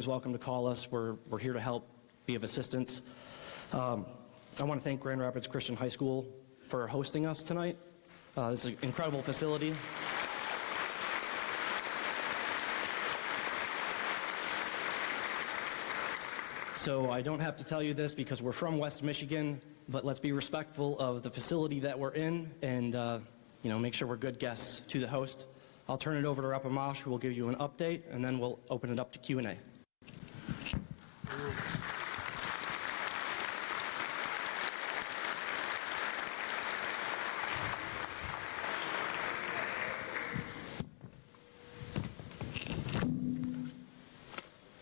is welcome to call us. We're here to help, be of assistance. I want to thank Grand Rapids Christian High School for hosting us tonight. This is an incredible facility. So I don't have to tell you this because we're from West Michigan, but let's be respectful of the facility that we're in and make sure we're good guests to the host. I'll turn it over to Rep. Amash, who will give you an update, and then we'll open it up to Q&A.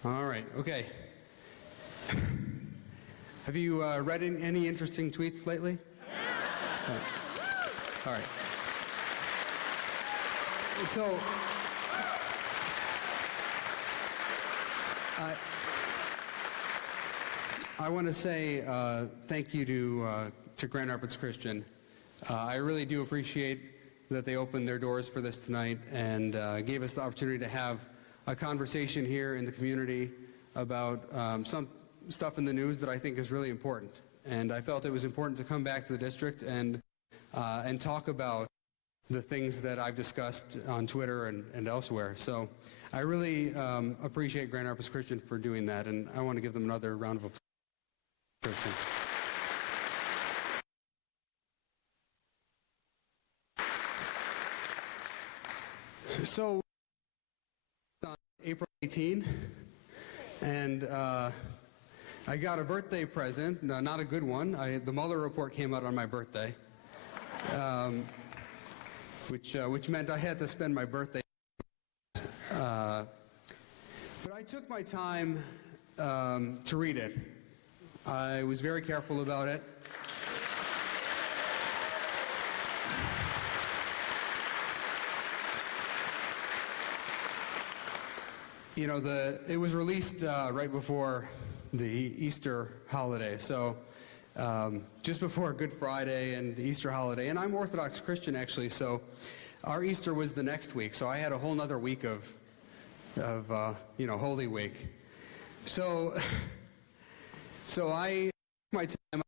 All right, okay. Have you read any interesting tweets lately? All right. So, I want to say thank you to Grand Rapids Christian. I really do appreciate that they opened their doors for this tonight and gave us the opportunity to have a conversation here in the community about some stuff in the news that I think is really important. And I felt it was important to come back to the district and talk about the things that I've discussed on Twitter and elsewhere. So I really appreciate Grand Rapids Christian for doing that, and I want to give them another round of applause. Christian. So on April 18, and I got a birthday present, not a good one. The Mueller report came out on my birthday. Which meant I had to spend my birthday. But I took my time to read it. I was very careful about it. It was released right before the Easter holiday, so just before Good Friday and the Easter holiday. And I'm Orthodox Christian, actually, so our Easter was the next week, so I had a whole nother week of Holy Week. So I took my time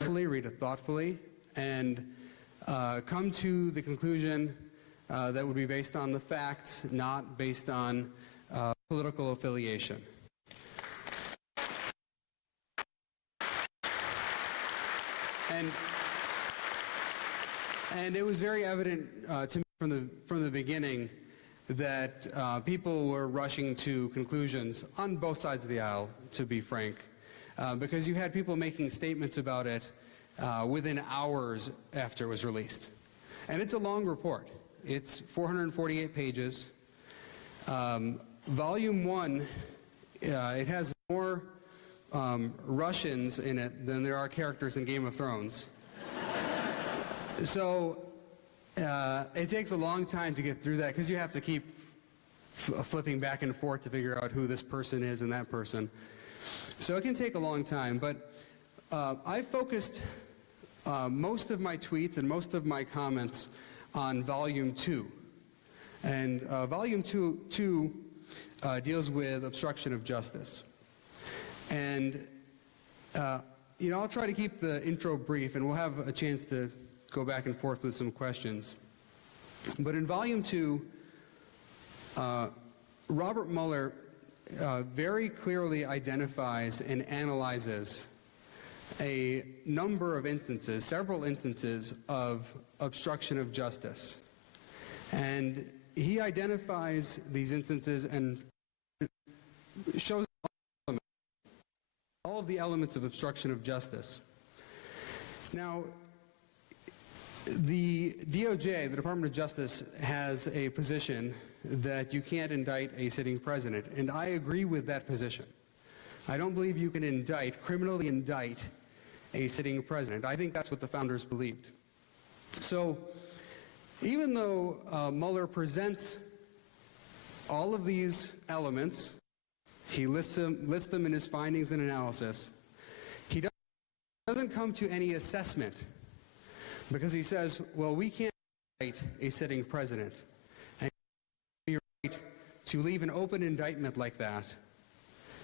to read it thoughtfully and come to the conclusion that would be based on the facts, not based on political affiliation. And it was very evident to me from the beginning that people were rushing to conclusions on both sides of the aisle, to be frank, because you had people making statements about it within hours after it was released. And it's a long report. It's 448 pages. Volume 1, it has more Russians in it than there are characters in Game of Thrones. So it takes a long time to get through that because you have to keep flipping back and forth to figure out who this person is and that person. So it can take a long time, but I focused most of my tweets and most of my comments on Volume 2. And Volume 2 deals with obstruction of justice. And, I'll try to keep the intro brief, and we'll have a chance to go back and forth with some questions. But in Volume 2, Robert Mueller very clearly identifies and analyzes a number of instances, several instances of obstruction of justice. And he identifies these instances and shows all of the elements of obstruction of justice. Now, the DOJ, the Department of Justice, has a position that you can't indict a sitting president, and I agree with that position. I don't believe you can criminally indict a sitting president. I think that's what the founders believed. So, even though Mueller presents all of these elements, he lists them in his findings and analysis, he doesn't come to any assessment because he says, well, we can't indict a sitting president, and you're right to leave an open indictment like that,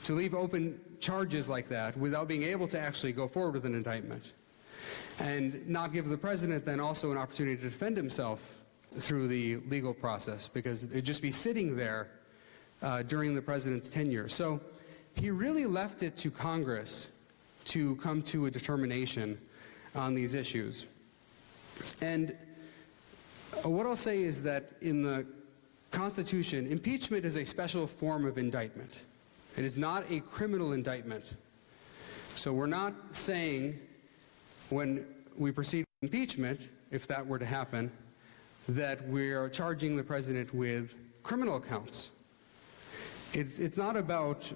to leave open charges like that without being able to actually go forward with an indictment, and not give the president then also an opportunity to defend himself through the legal process, because it'd just be sitting there during the president's tenure. So he really left it to Congress to come to a determination on these issues. And what I'll say is that in the Constitution, impeachment is a special form of indictment. It is not a criminal indictment. So we're not saying when we proceed with impeachment, if that were to happen, that we're charging the president with criminal counts. It's not about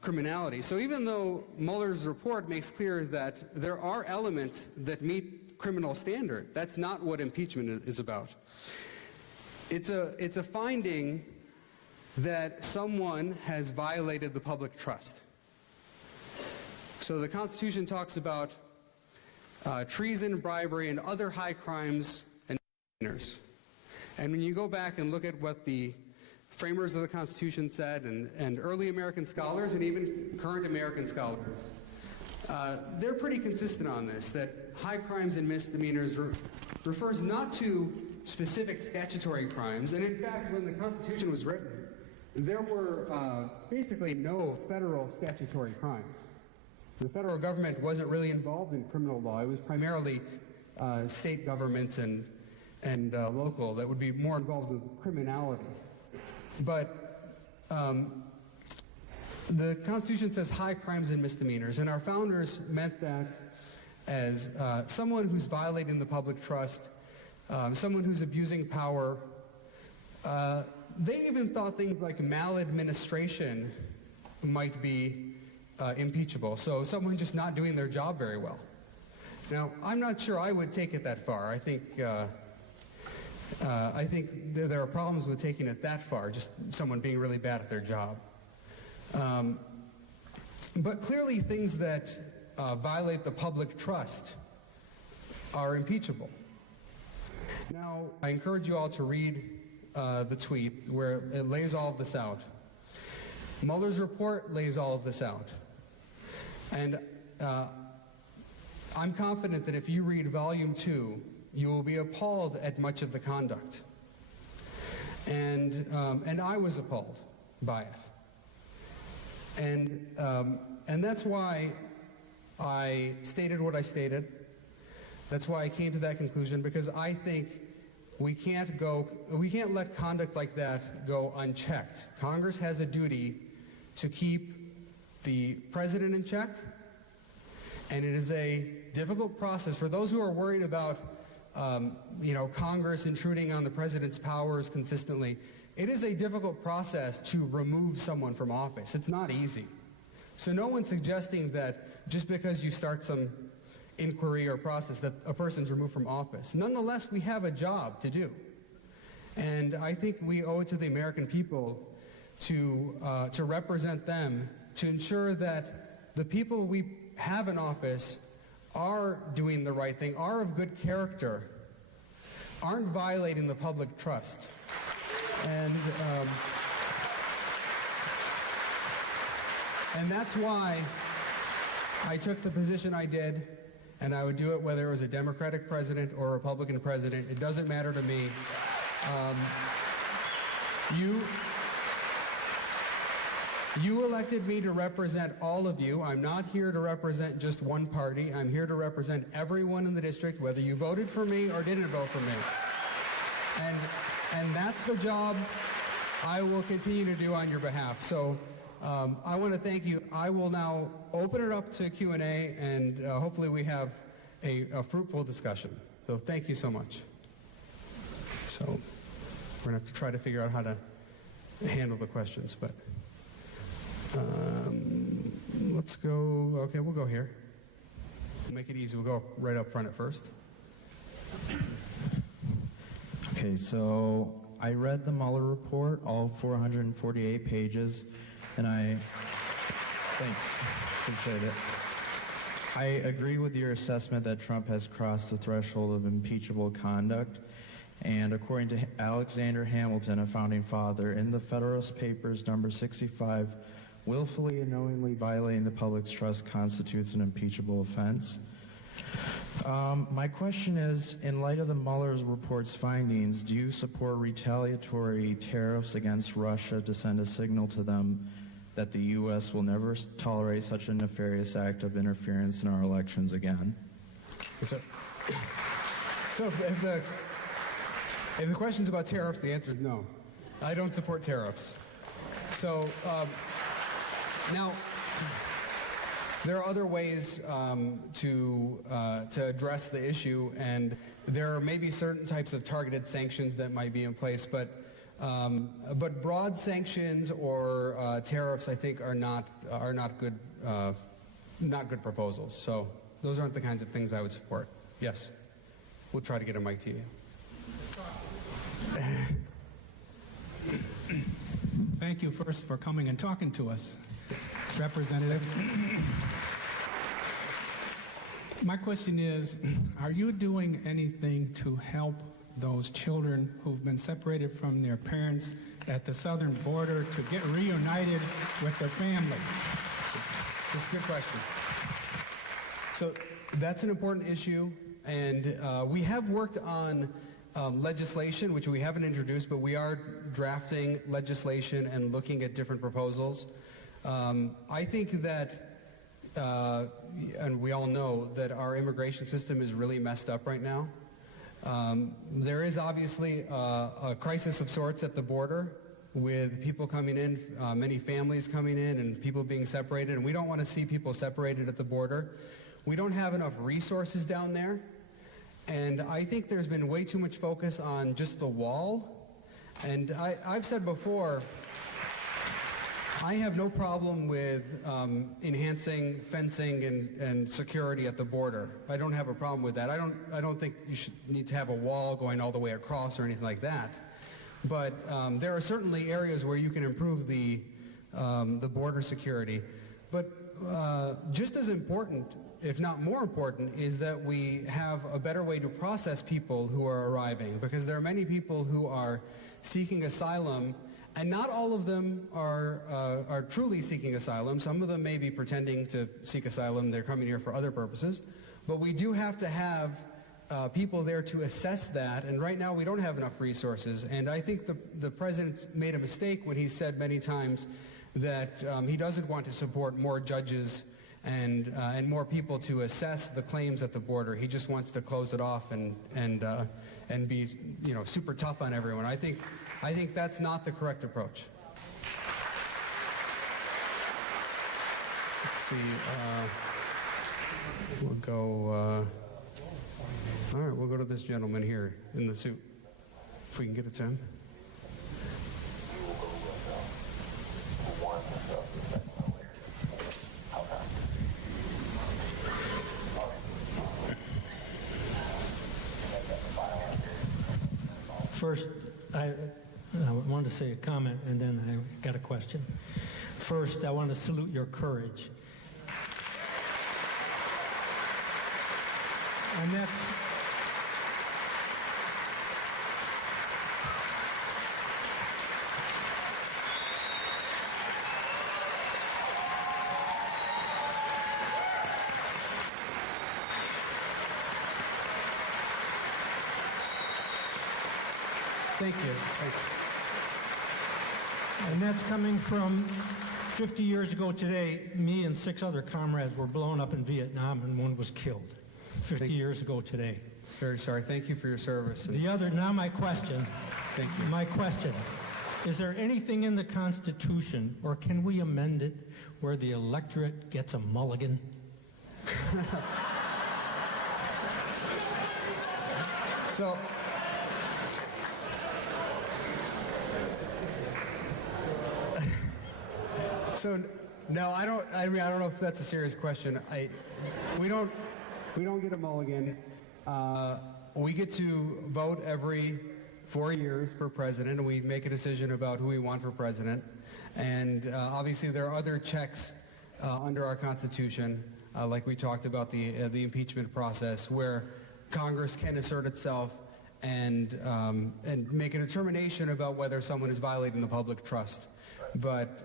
criminality. So even though Mueller's report makes clear that there are elements that meet criminal standard, that's not what impeachment is about. It's a finding that someone has violated the public trust. So the Constitution talks about treason, bribery, and other high crimes and misdemeanors. And when you go back and look at what the framers of the Constitution said, and early American scholars, and even current American scholars, they're pretty consistent on this, that high crimes and misdemeanors refers not to specific statutory crimes. And in fact, when the Constitution was written, there were basically no federal statutory crimes. The federal government wasn't really involved in criminal law. It was primarily state governments and local that would be more involved with criminality. But the Constitution says high crimes and misdemeanors, and our founders meant that as someone who's violating the public trust, someone who's abusing power. They even thought things like maladministration might be impeachable, so someone just not doing their job very well. Now, I'm not sure I would take it that far. I think there are problems with taking it that far, just someone being really bad at their job. But clearly things that violate the public trust are impeachable. Now, I encourage you all to read the tweet where it lays all of this out. Mueller's report lays all of this out. And I'm confident that if you read Volume 2, you will be appalled at much of the conduct. And I was appalled by it. And that's why I stated what I stated. That's why I came to that conclusion, because I think we can't let conduct like that go unchecked. Congress has a duty to keep the president in check, and it is a difficult process. For those who are worried about Congress intruding on the president's powers consistently, it is a difficult process to remove someone from office. It's not easy. So no one's suggesting that just because you start some inquiry or process that a person's removed from office. Nonetheless, we have a job to do. And I think we owe it to the American people to represent them, to ensure that the people we have in office are doing the right thing, are of good character, aren't violating the public trust. And that's why I took the position I did, and I would do it whether it was a Democratic president or a Republican president. It doesn't matter to me. You elected me to represent all of you. I'm not here to represent just one party. I'm here to represent everyone in the district, whether you voted for me or didn't vote for me. And that's the job I will continue to do on your behalf. So I want to thank you. I will now open it up to Q&A, and hopefully we have a fruitful discussion. So thank you so much. So we're going to have to try to figure out how to handle the questions, but let's go. Okay, we'll go here. We'll make it easy. We'll go right up front at first. Okay, so I read the Mueller report, all 448 pages, and thanks, appreciate it. I agree with your assessment that Trump has crossed the threshold of impeachable conduct, And according to Alexander Hamilton, a founding father, in the Federalist Papers number 65, willfully and knowingly violating the public's trust constitutes an impeachable offense. My question is, in light of the Mueller's report's findings, do you support retaliatory tariffs against Russia to send a signal to them that the U.S. will never tolerate such a nefarious act of interference in our elections again? So if the question's about tariffs, the answer is no. I don't support tariffs. So now, there are other ways to address the issue, and there may be certain types of targeted sanctions that might be in place, but broad sanctions or tariffs, I think, are not good proposals. So those aren't the kinds of things I would support. Yes, we'll try to get a mic to you. Thank you first for coming and talking to us, representatives. My question is, are you doing anything to help those children who've been separated from their parents at the southern border to get reunited with their family? That's a good question. So that's an important issue, and we have worked on legislation, which we haven't introduced, but we are drafting legislation and looking at different proposals. I think that, and we all know that our immigration system is really messed up right now. There is obviously a crisis of sorts at the border with people coming in, many families coming in and people being separated, and we don't want to see people separated at the border. We don't have enough resources down there. And I think there's been way too much focus on just the wall. And I've said before, I have no problem with enhancing fencing and security at the border. I don't have a problem with that. I don't think you should need to have a wall going all the way across or anything like that. But there are certainly areas where you can improve the border security. But just as important, if not more important, is that we have a better way to process people who are arriving, because there are many people who are seeking asylum, and not all of them are truly seeking asylum. Some of them may be pretending to seek asylum. They're coming here for other purposes. But we do have to have people there to assess that, and right now we don't have enough resources. And I think the president made a mistake when he said many times that he doesn't want to support more judges and more people to assess the claims at the border. He just wants to close it off and be, super tough on everyone. I think that's not the correct approach. Let's see. We'll go. All right, we'll go to this gentleman here in the suit, if we can get it to him. First, I wanted to say a comment, and then I got a question. First, I want to salute your courage. And that's... Thank you. Thanks. And that's coming from 50 years ago today, me and 6 other comrades were blown up in Vietnam and one was killed. 50 years ago today. Very sorry. Thank you for your service. Now my question. Thank you. My question. Is there anything in the Constitution, or can we amend it, where the electorate gets a mulligan? So no, I don't know if that's a serious question. We don't get a mulligan. We get to vote every 4 years for president, and we make a decision about who we want for president. And obviously there are other checks under our Constitution, like we talked about the impeachment process, where Congress can assert itself and make a determination about whether someone is violating the public trust. But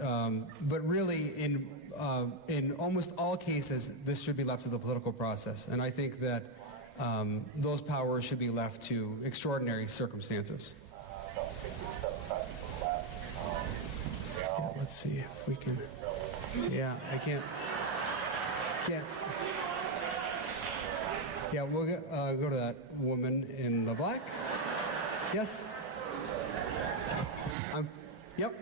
really, in almost all cases, this should be left to the political process. And I think that those powers should be left to extraordinary circumstances. Yeah, let's see if we can. Yeah, I can't. Yeah, we'll go to that woman in the black. Yes? Yep.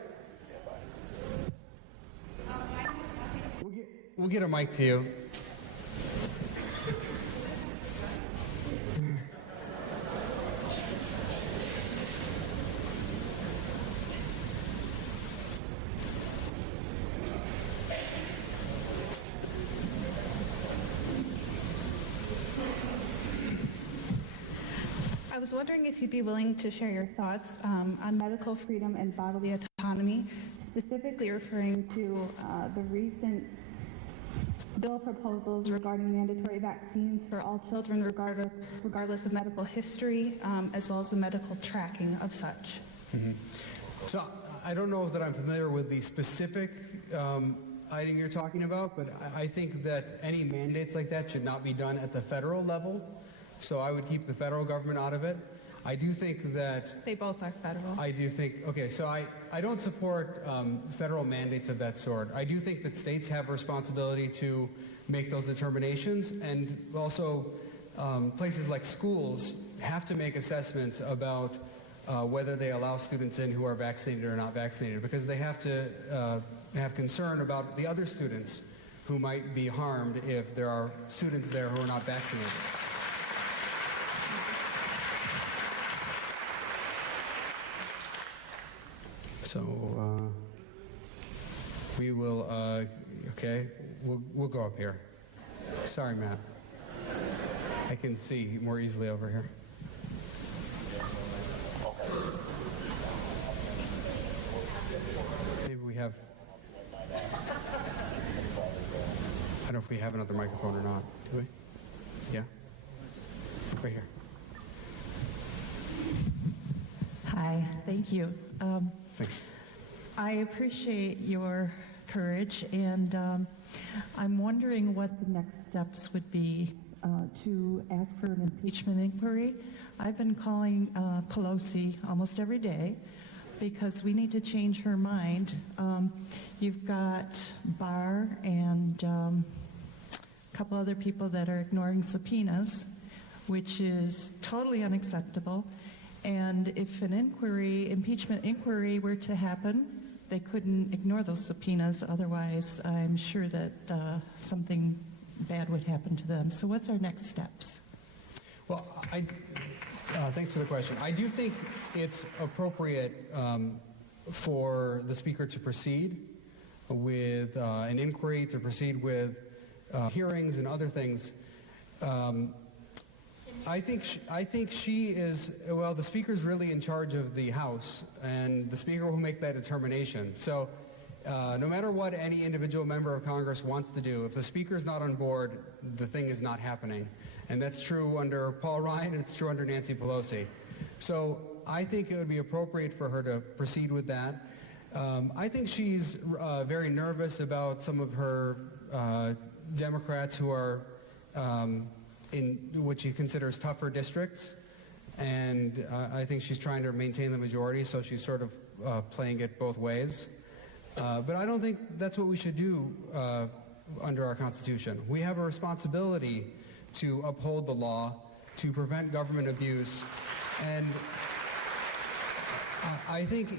We'll get a mic to you. I was wondering if you'd be willing to share your thoughts on medical freedom and bodily autonomy, specifically referring to the recent bill proposals regarding mandatory vaccines for all children regardless of medical history, as well as the medical tracking of such. Mm-hmm. So I don't know that I'm familiar with the specific item you're talking about, but I think that any mandates like that should not be done at the federal level. So I would keep the federal government out of it. I do think that... They both are federal. I do think... Okay, so I don't support federal mandates of that sort. I do think that states have a responsibility to make those determinations, and also places like schools have to make assessments about whether they allow students in who are vaccinated or not vaccinated, because they have to have concern about the other students who might be harmed if there are students there who are not vaccinated. So we will, okay, we'll go up here. Sorry, Matt. I can see more easily over here. Maybe we have, I don't know if we have another microphone or not. Do we? Yeah? Right here. Hi, thank you. Thanks. I appreciate your courage, and I'm wondering what the next steps would be to ask for an impeachment inquiry. I've been calling Pelosi almost every day because we need to change her mind. You've got Barr and a couple other people that are ignoring subpoenas, which is totally unacceptable. And if an impeachment inquiry were to happen, they couldn't ignore those subpoenas. Otherwise, I'm sure that something bad would happen to them. So what's our next steps? Well, thanks for the question. I do think it's appropriate for the Speaker to proceed with an inquiry, to proceed with hearings and other things. I think she is, well, the Speaker's really in charge of the House, and the Speaker will make that determination. So no matter what any individual member of Congress wants to do, if the Speaker's not on board, the thing is not happening. And that's true under Paul Ryan, and it's true under Nancy Pelosi. So I think it would be appropriate for her to proceed with that. I think she's very nervous about some of her Democrats who are in what she considers tougher districts, and I think she's trying to maintain the majority, so she's sort of playing it both ways. But I don't think that's what we should do under our Constitution. We have a responsibility to uphold the law, to prevent government abuse, and I think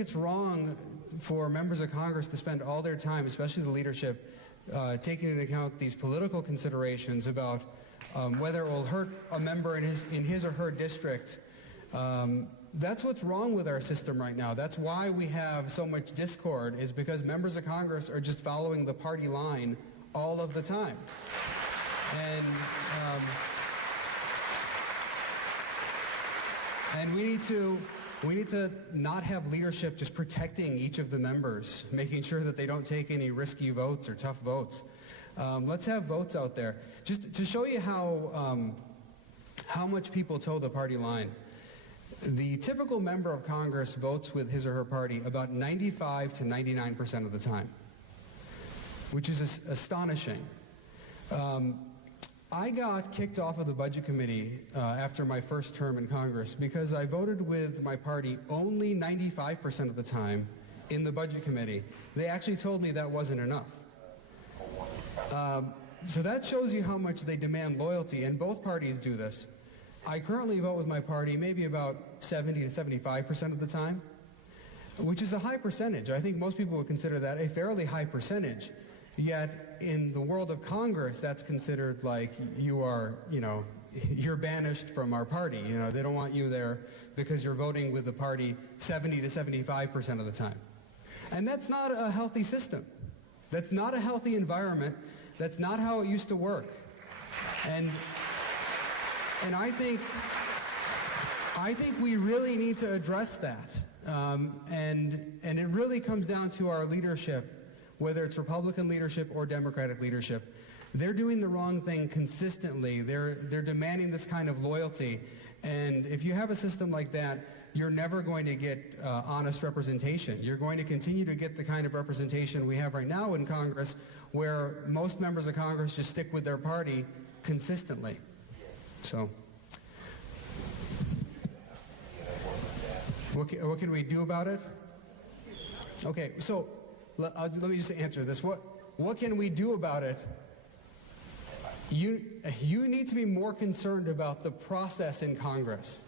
it's wrong for members of Congress to spend all their time, especially the leadership, taking into account these political considerations about whether it will hurt a member in his or her district. That's what's wrong with our system right now. That's why we have so much discord, is because members of Congress are just following the party line all of the time. And we need to not have leadership just protecting each of the members, making sure that they don't take any risky votes or tough votes. Let's have votes out there. Just to show you how much people toe the party line. the typical member of Congress votes with his or her party about 95 to 99% of the time, which is astonishing. I got kicked off of the Budget Committee after my first term in Congress because I voted with my party only 95% of the time in the Budget Committee. They actually told me that wasn't enough. So that shows you how much they demand loyalty, and both parties do this. I currently vote with my party maybe about 70 to 75% of the time, which is a high percentage. I think most people would consider that a fairly high percentage. Yet in the world of Congress, that's considered like you are, you're banished from our party. They don't want you there because you're voting with the party 70 to 75% of the time. And that's not a healthy system. That's not a healthy environment. That's not how it used to work. And I think we really need to address that. And it really comes down to our leadership, whether it's Republican leadership or Democratic leadership. They're doing the wrong thing consistently. They're demanding this kind of loyalty. And if you have a system like that, you're never going to get honest representation. You're going to continue to get the kind of representation we have right now in Congress, where most members of Congress just stick with their party consistently. So, what can we do about it? Okay, so let me just answer this. What can we do about it? You need to be more concerned about the process in Congress.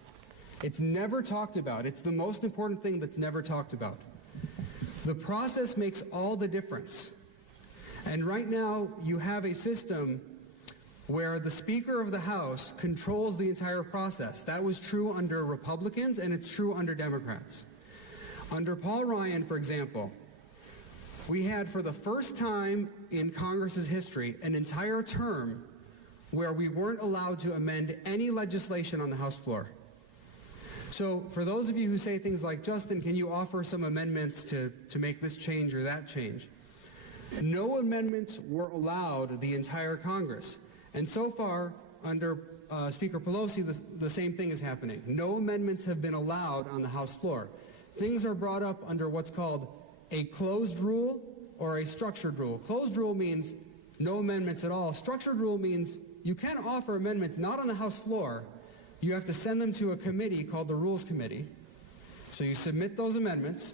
It's never talked about. It's the most important thing that's never talked about. The process makes all the difference. And right now, you have a system where the Speaker of the House controls the entire process. That was true under Republicans, and it's true under Democrats. Under Paul Ryan, for example, we had, for the first time in Congress's history, an entire term where we weren't allowed to amend any legislation on the House floor. So for those of you who say things like, Justin, can you offer some amendments to make this change or that change? No amendments were allowed the entire Congress. And so far, under Speaker Pelosi, the same thing is happening. No amendments have been allowed on the House floor. Things are brought up under what's called a closed rule or a structured rule. Closed rule means no amendments at all. Structured rule means you can offer amendments not on the House floor. You have to send them to a committee called the Rules Committee. So you submit those amendments,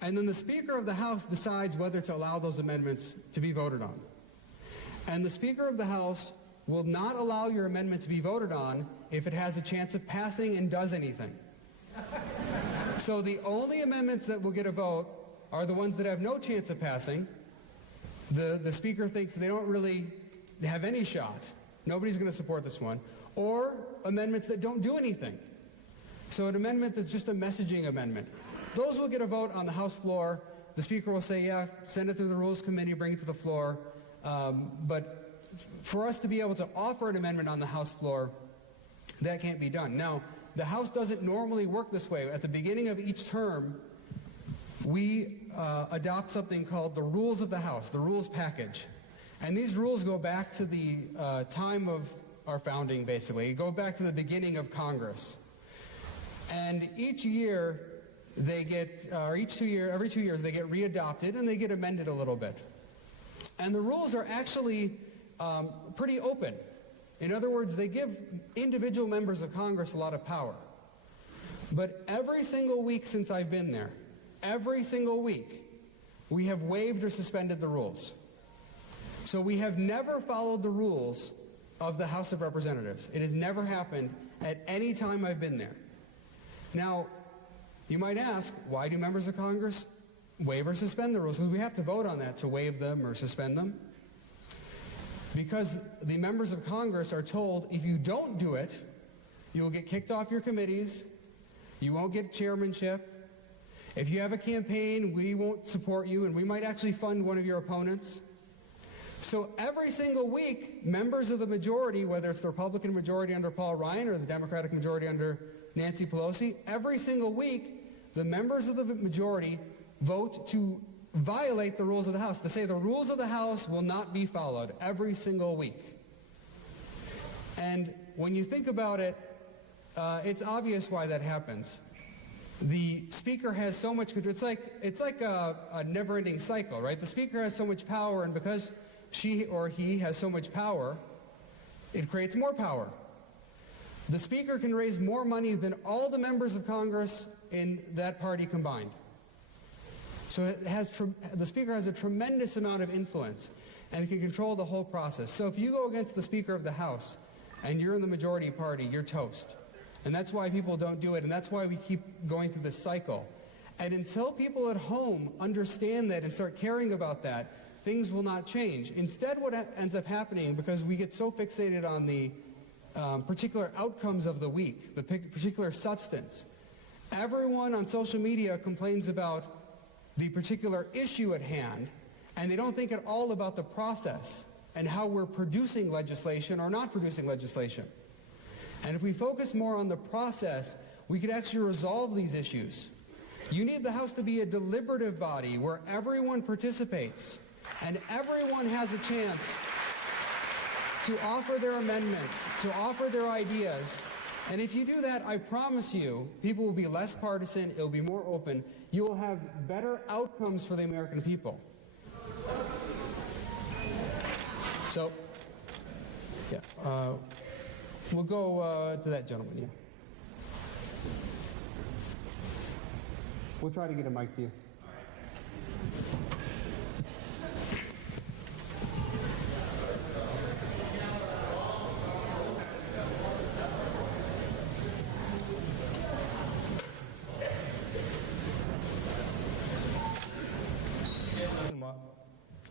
and then the Speaker of the House decides whether to allow those amendments to be voted on. And the Speaker of the House will not allow your amendment to be voted on if it has a chance of passing and does anything. So the only amendments that will get a vote are the ones that have no chance of passing. The Speaker thinks they don't really have any shot. Nobody's going to support this one. Or amendments that don't do anything. So an amendment that's just a messaging amendment. Those will get a vote on the House floor. The Speaker will say, yeah, send it to the Rules Committee, bring it to the floor. But for us to be able to offer an amendment on the House floor, that can't be done. Now, the House doesn't normally work this way. At the beginning of each term, we adopt something called the Rules of the House, the Rules Package. And these rules go back to the time of our founding, basically. Go back to the beginning of Congress. And each year, they get, every 2 years, they get readopted and they get amended a little bit. And the rules are actually pretty open. In other words, they give individual members of Congress a lot of power. But every single week since I've been there, every single week, we have waived or suspended the rules. So we have never followed the rules of the House of Representatives. It has never happened at any time I've been there. Now, you might ask, why do members of Congress waive or suspend the rules? Because we have to vote on that to waive them or suspend them. Because the members of Congress are told, if you don't do it, you will get kicked off your committees, you won't get chairmanship. If you have a campaign, we won't support you, and we might actually fund one of your opponents. So every single week, members of the majority, whether it's the Republican majority under Paul Ryan or the Democratic majority under Nancy Pelosi, every single week, the members of the majority vote to violate the rules of the House, to say the rules of the House will not be followed every single week. And when you think about it, it's obvious why that happens. The speaker has so much control. It's like a never-ending cycle, right? The speaker has so much power, and because she or he has so much power, it creates more power. The speaker can raise more money than all the members of Congress in that party combined. So the speaker has a tremendous amount of influence and can control the whole process. So if you go against the Speaker of the House and you're in the majority party, you're toast. And that's why people don't do it, and that's why we keep going through this cycle. And until people at home understand that and start caring about that, things will not change. Instead, what ends up happening, because we get so fixated on the particular outcomes of the week, the particular substance, everyone on social media complains about the particular issue at hand, and they don't think at all about the process and how we're producing legislation or not producing legislation. And if we focus more on the process, we could actually resolve these issues. You need the House to be a deliberative body where everyone participates and everyone has a chance to offer their amendments, to offer their ideas. And if you do that, I promise you, people will be less partisan, it'll be more open, you will have better outcomes for the American people. So, yeah, we'll go to that gentleman, yeah. We'll try to get a mic to you.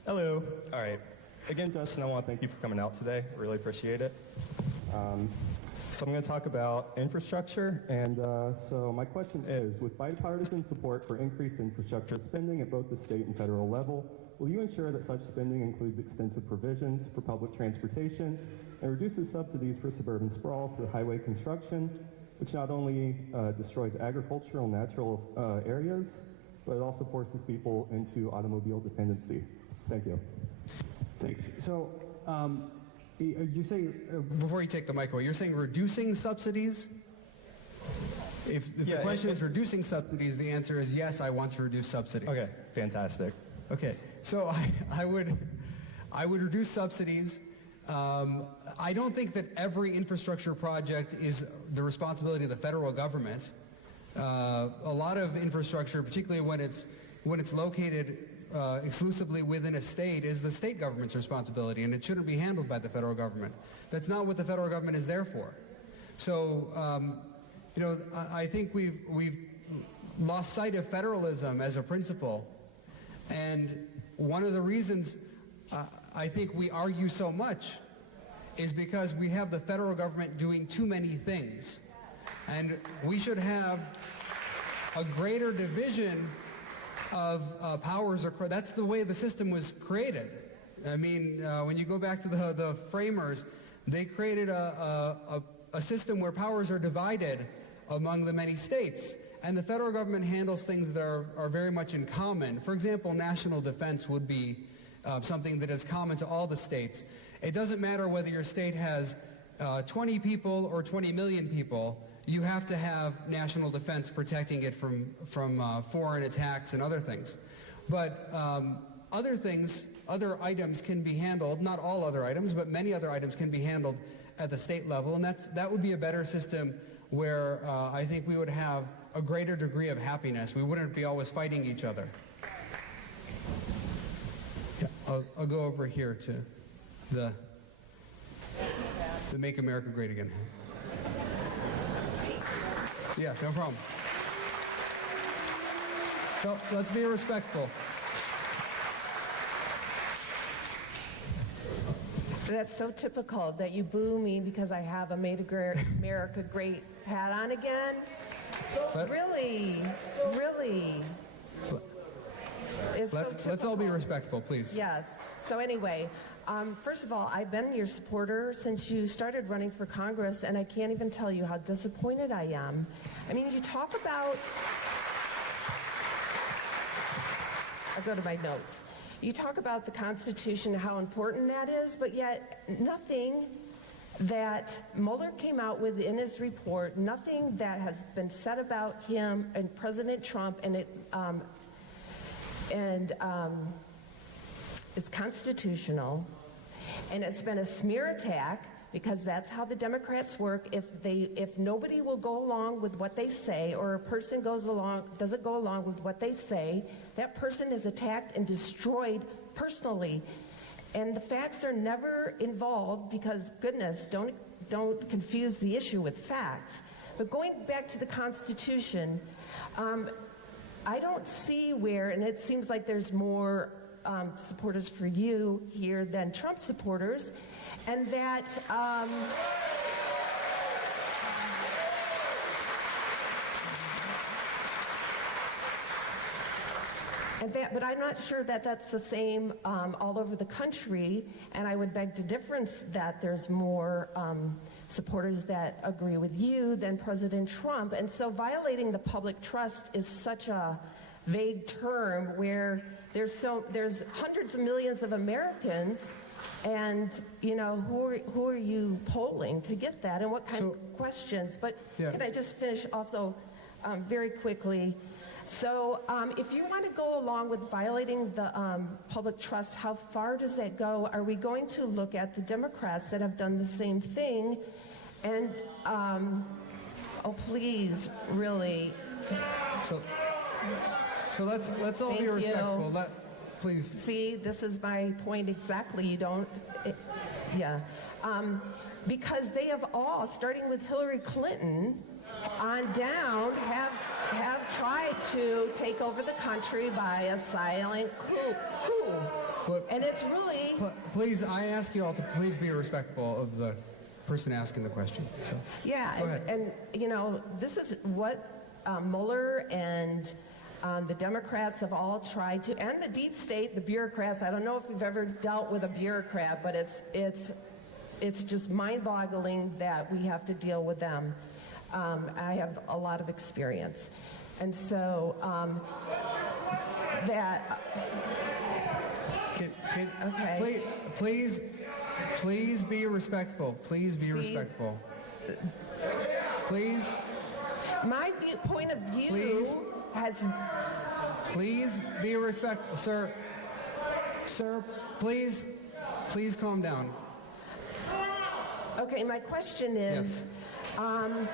Hello. All right. Again, Justin, I want to thank you for coming out today. Really appreciate it. So I'm going to talk about infrastructure, and so my question is, with bipartisan support for increased infrastructure spending at both the state and federal level, will you ensure that such spending includes extensive provisions for public transportation and reduces subsidies for suburban sprawl through highway construction, which not only destroys agricultural and natural areas, but it also forces people into automobile dependency? Thank you. Thanks. So, you're saying, before you take the mic away, you're saying reducing subsidies? If the question is reducing subsidies, the answer is yes, I want to reduce subsidies. Okay, fantastic. Okay, so I would reduce subsidies. I don't think that every infrastructure project is the responsibility of the federal government. A lot of infrastructure, particularly when it's located exclusively within a state, is the state government's responsibility, and it shouldn't be handled by the federal government. That's not what the federal government is there for. So, I think we've lost sight of federalism as a principle, and one of the reasons I think we argue so much is because we have the federal government doing too many things, and we should have a greater division of powers. That's the way the system was created. I mean, when you go back to the framers, they created a system where powers are divided among the many states, and the federal government handles things that are very much in common. For example, national defense would be something that is common to all the states. It doesn't matter whether your state has 20 people or 20 million people. You have to have national defense protecting it from foreign attacks and other things. But other things, other items can be handled, not all other items, but many other items can be handled at the state level, and that would be a better system where I think we would have a greater degree of happiness. We wouldn't be always fighting each other. Yeah, I'll go over here to the Make America Great Again. Yeah, no problem. So let's be respectful. That's so typical that you boo me because I have a Made America Great hat on again. Really. It's so typical. Let's all be respectful, please. Yes. So anyway, first of all, I've been your supporter since you started running for Congress, and I can't even tell you how disappointed I am. I mean, you talk about, I'll go to my notes. You talk about the Constitution, how important that is, but yet nothing that Mueller came out with in his report, nothing that has been said about him and President Trump is constitutional, and it's been a smear attack, because that's how the Democrats work. If nobody will go along with what they say, or a person doesn't go along with what they say, that person is attacked and destroyed personally. And the facts are never involved, because goodness, don't confuse the issue with facts. But going back to the Constitution, I don't see where, and it seems like there's more supporters for you here than Trump supporters, and that but I'm not sure that that's the same all over the country, and I would beg to differ that there's more supporters that agree with you than President Trump. And so violating the public trust is such a vague term, where there's hundreds of millions of Americans, and who are you polling to get that, and what kind of questions? But yeah. Can I just finish also very quickly? So if you want to go along with violating the public trust, how far does that go? Are we going to look at the Democrats that have done the same thing? And, oh, please, really. So let's all be respectful. Please. See, this is my point exactly. You don't, yeah. Because they have all, starting with Hillary Clinton on down, have tried to take over the country by a silent coup. And it's really... Please, I ask you all to please be respectful of the person asking the question. So. Yeah, and this is what Mueller and the Democrats have all tried to, and the deep state, the bureaucrats. I don't know if you've ever dealt with a bureaucrat, but it's just mind-boggling that we have to deal with them. I have a lot of experience. And so okay. Please be respectful. Please be respectful. Please. My point of view has... Please be respectful. Sir, please calm down. Okay, my question is... Yes. I'm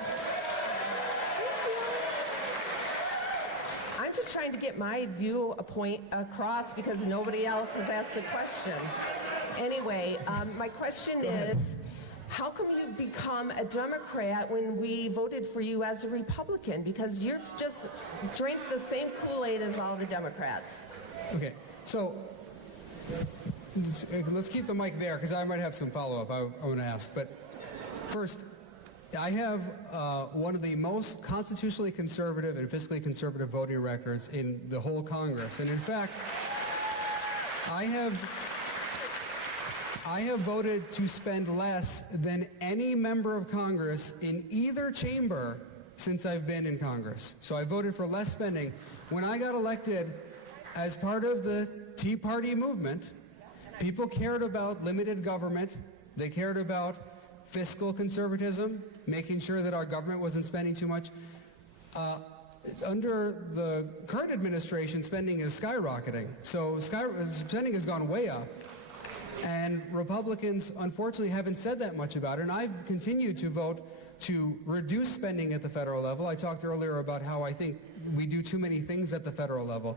just trying to get my view across, because nobody else has asked a question. Anyway, my question is, how come you've become a Democrat when we voted for you as a Republican? Because you've just drank the same Kool-Aid as all the Democrats. Okay, so let's keep the mic there, because I might have some follow-up I want to ask. But first, I have one of the most constitutionally conservative and fiscally conservative voting records in the whole Congress. And in fact, I have voted to spend less than any member of Congress in either chamber since I've been in Congress. So I voted for less spending. When I got elected as part of the Tea Party movement, people cared about limited government. They cared about fiscal conservatism, making sure that our government wasn't spending too much. Under the current administration, spending is skyrocketing. So spending has gone way up. And Republicans, unfortunately, haven't said that much about it. And I've continued to vote to reduce spending at the federal level. I talked earlier about how I think we do too many things at the federal level.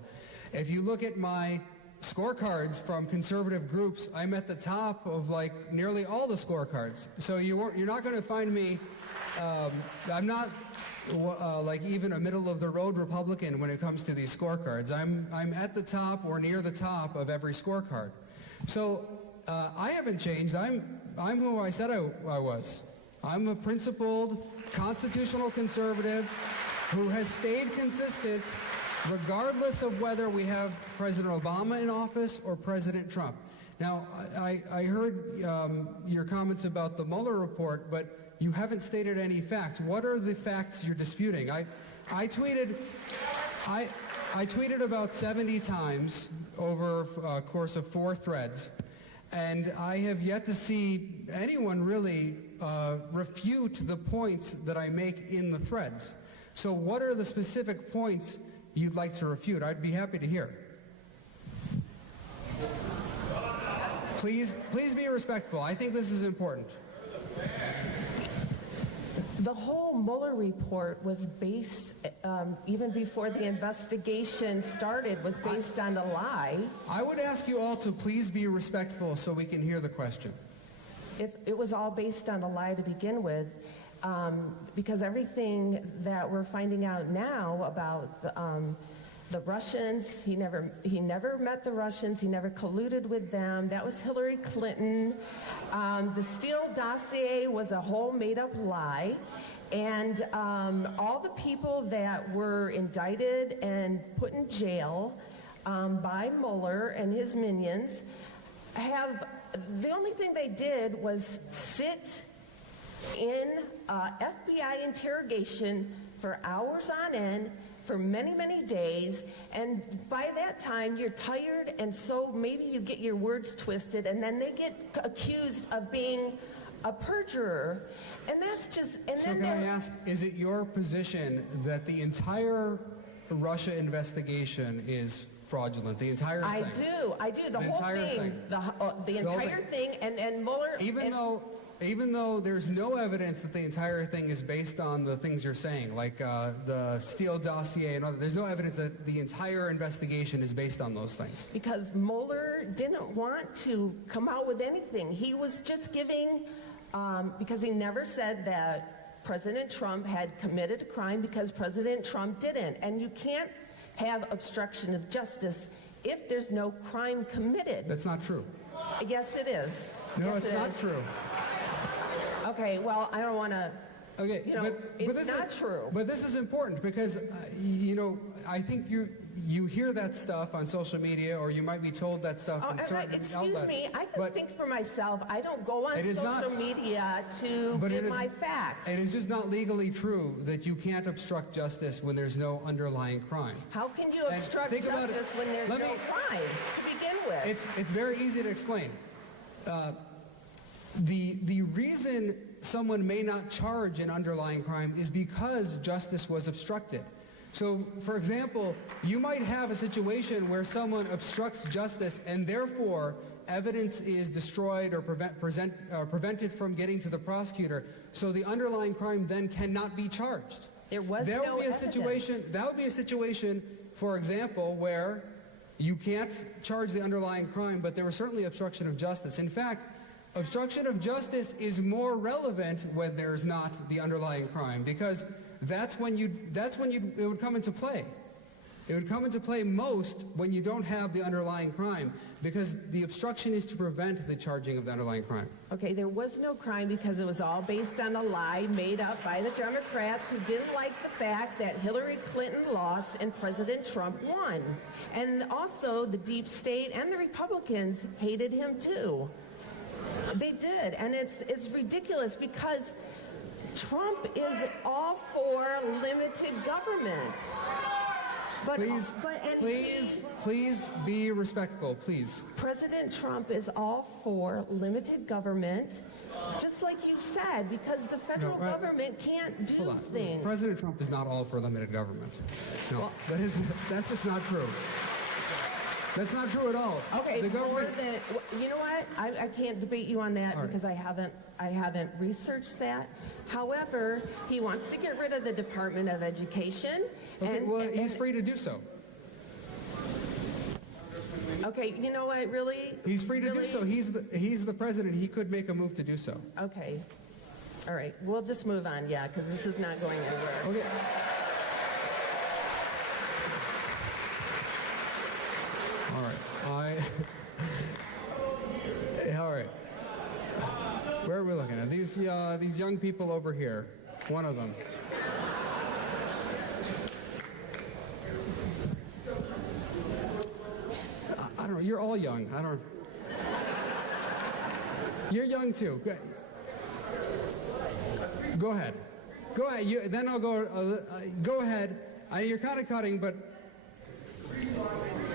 If you look at my scorecards from conservative groups, I'm at the top of like nearly all the scorecards. So you're not going to find me, I'm not like even a middle of the road Republican when it comes to these scorecards. I'm at the top or near the top of every scorecard. So I haven't changed. I'm who I said I was. I'm a principled constitutional conservative who has stayed consistent regardless of whether we have President Obama in office or President Trump. Now, I heard your comments about the Mueller report, but you haven't stated any facts. What are the facts you're disputing? I tweeted about 70 times over a course of 4 threads, and I have yet to see anyone really refute the points that I make in the threads. So what are the specific points you'd like to refute? I'd be happy to hear. Please be respectful. I think this is important. The whole Mueller report was based, even before the investigation started, was based on a lie. I would ask you all to please be respectful so we can hear the question. It was all based on a lie to begin with, because everything that we're finding out now about the Russians, he never met the Russians, he never colluded with them. That was Hillary Clinton. The Steele dossier was a whole made-up lie. And all the people that were indicted and put in jail by Mueller and his minions the only thing they did was sit in FBI interrogation for hours on end, for many, many days, and by that time you're tired, and so maybe you get your words twisted, and then they get accused of being a perjurer, and that's just... And so then can I ask, is it your position that the entire Russia investigation is fraudulent, the entire thing? I do, the whole thing. The entire thing, and Mueller... Even though there's no evidence that the entire thing is based on the things you're saying, like the Steele dossier and other, there's no evidence that the entire investigation is based on those things. Because Mueller didn't want to come out with anything. He was just giving, because he never said that President Trump had committed a crime, because President Trump didn't. And you can't have obstruction of justice if there's no crime committed. That's not true. Yes, it is. No, yes, it's not true. Okay, well, I don't want to... Okay, it's not true. But this is important because, I think you hear that stuff on social media, or you might be told that stuff in certain outlets. Excuse me, I can think for myself. I don't go on social media to give my facts. It is just not legally true that you can't obstruct justice when there's no underlying crime. How can you obstruct justice when there's no crime to begin with? It's very easy to explain. The reason someone may not charge an underlying crime is because justice was obstructed. So, for example, you might have a situation where someone obstructs justice and therefore evidence is destroyed or prevented from getting to the prosecutor, so the underlying crime then cannot be charged. There was no evidence. That would be a situation, for example, where you can't charge the underlying crime, but there was certainly obstruction of justice. In fact, obstruction of justice is more relevant when there's not the underlying crime, because that's when it would come into play. It would come into play most when you don't have the underlying crime, because the obstruction is to prevent the charging of the underlying crime. Okay, there was no crime because it was all based on a lie made up by the Democrats who didn't like the fact that Hillary Clinton lost and President Trump won. And also the deep state and the Republicans hated him too. They did, and it's ridiculous because Trump is all for limited government. But, please be respectful, please. President Trump is all for limited government, just like you said, because the federal government can't do things. President Trump is not all for limited government. No, well, that's just not true. That's not true at all. Okay, you know what? I can't debate you on that because I haven't researched that. However, he wants to get rid of the Department of Education. Okay, he's free to do so. Okay, you know what? Really? He's free to do so. He's the president. He could make a move to do so. Okay. All right. We'll just move on, yeah, because this is not going anywhere. Okay. All right. Where are we looking at? These young people over here. One of them. I don't know. You're all young. I don't. You're young too. Go ahead. Go ahead. Then I'll go. Go ahead. You're kind of cutting, but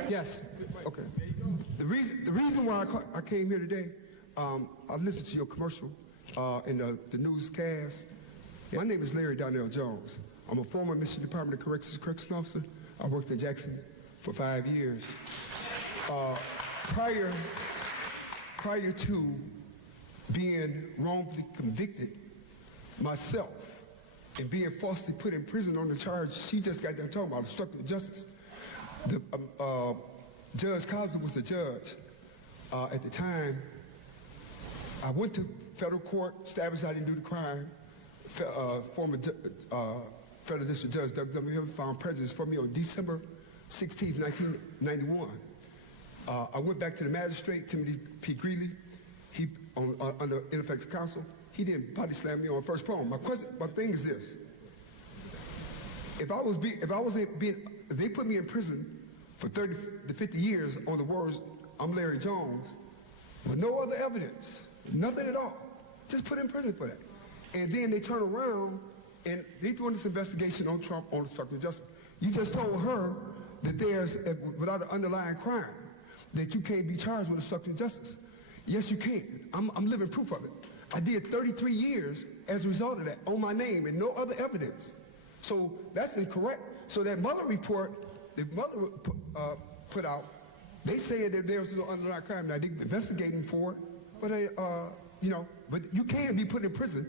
yes. Okay. The reason why I came here today, I listened to your commercial, in the newscast. My name is Larry Donnell Jones. I'm a former Michigan Department of Corrections correctional officer. I worked in Jackson for 5 years. Prior to being wrongfully convicted myself and being falsely put in prison on the charge she just got done talking about, obstructing justice, Judge Cosby was the judge. At the time, I went to federal court, established I didn't do the crime. Former federal district judge Doug W. Hill found prejudice for me on December 16, 1991. I went back to the magistrate, Timothy P. Greeley. He, under ineffective counsel, he didn't body slam me on first prong. My thing is this: if they put me in prison for 30 to 50 years on the words, "I'm Larry Jones," with no other evidence, nothing at all, just put in prison for that. And then they turn around and they're doing this investigation on Trump on obstruction of justice. You just told her that there's, without an underlying crime, that you can't be charged with obstruction of justice. Yes, you can. I'm living proof of it. I did 33 years as a result of that on my name and no other evidence. So that's incorrect. So that Mueller report that Mueller put out, they say that there's no underlying crime. Now they're investigating for it, but but you can't be put in prison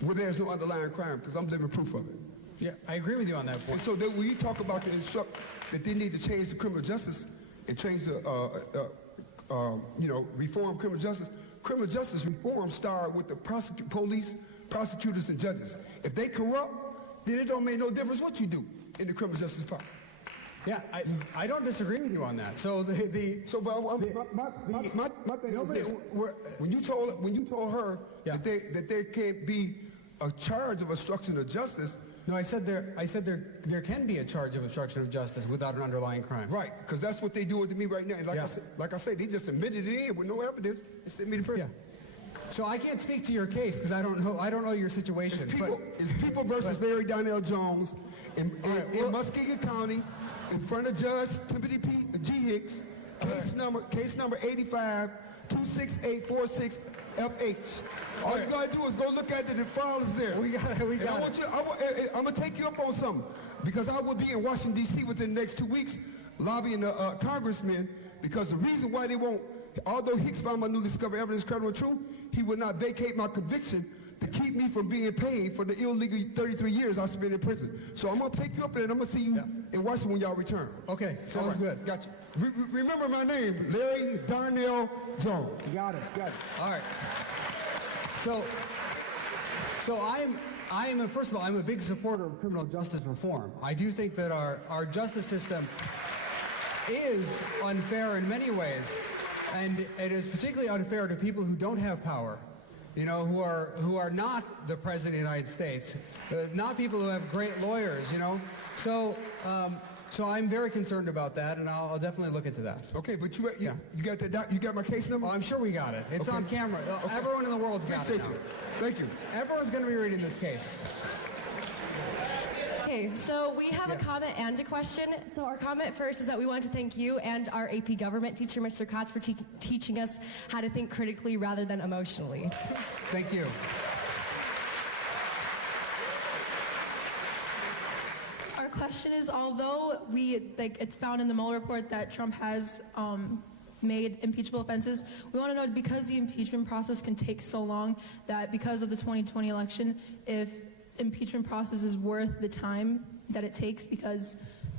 where there's no underlying crime because I'm living proof of it. Yeah, I agree with you on that point. And so that when you talk about that they need to change the criminal justice and change the reform criminal justice. Criminal justice reform start with the police, prosecutors, and judges. If they corrupt, then it don't make no difference what you do in the criminal justice part. Yeah, I don't disagree with you on that. So my thing is this: when you told her that there can't be a charge of obstruction of justice. No, I said there can be a charge of obstruction of justice without an underlying crime. Right, because that's what they doing to me right now. And like I said, they just admitted it in with no evidence. They sent me to prison. Yeah. So I can't speak to your case because I don't know your situation. It's people versus Larry Donnell Jones in Muskegon County in front of Judge Timothy G. Hicks. Case number 85-26846 FH. All you gotta do is go look at it. The file is there. We got it. I'm gonna take you up on something because I will be in Washington D.C. within the next 2 weeks, lobbying the congressmen because the reason why they won't, although Hicks found my newly discovered evidence credible and true, he would not vacate my conviction to keep me from being paid for the illegal 33 years I spent in prison. So I'm gonna take you up there and I'm gonna see you in Washington when y'all return. Okay, sounds good. Gotcha. Remember my name, Larry Darnell Jones. Got it. All right. So I'm first of all, I'm a big supporter of criminal justice reform. I do think that our justice system is unfair in many ways, and it is particularly unfair to people who don't have power, who are not the President of the United States, not people who have great lawyers, So I'm very concerned about that, and I'll definitely look into that. Okay, but you got that? You got my case number? Oh, I'm sure we got it. It's on camera. Okay. Everyone in the world's got it now. Thank you. Everyone's going to be reading this case. Okay, so we have a comment and a question. So our comment first is that we want to thank you and our AP government teacher, Mr. Kotz, for teaching us how to think critically rather than emotionally. Thank you. Our question is, although it's found in the Mueller report that Trump has made impeachable offenses, we want to know, because the impeachment process can take so long, that because of the 2020 election, if impeachment process is worth the time that it takes, because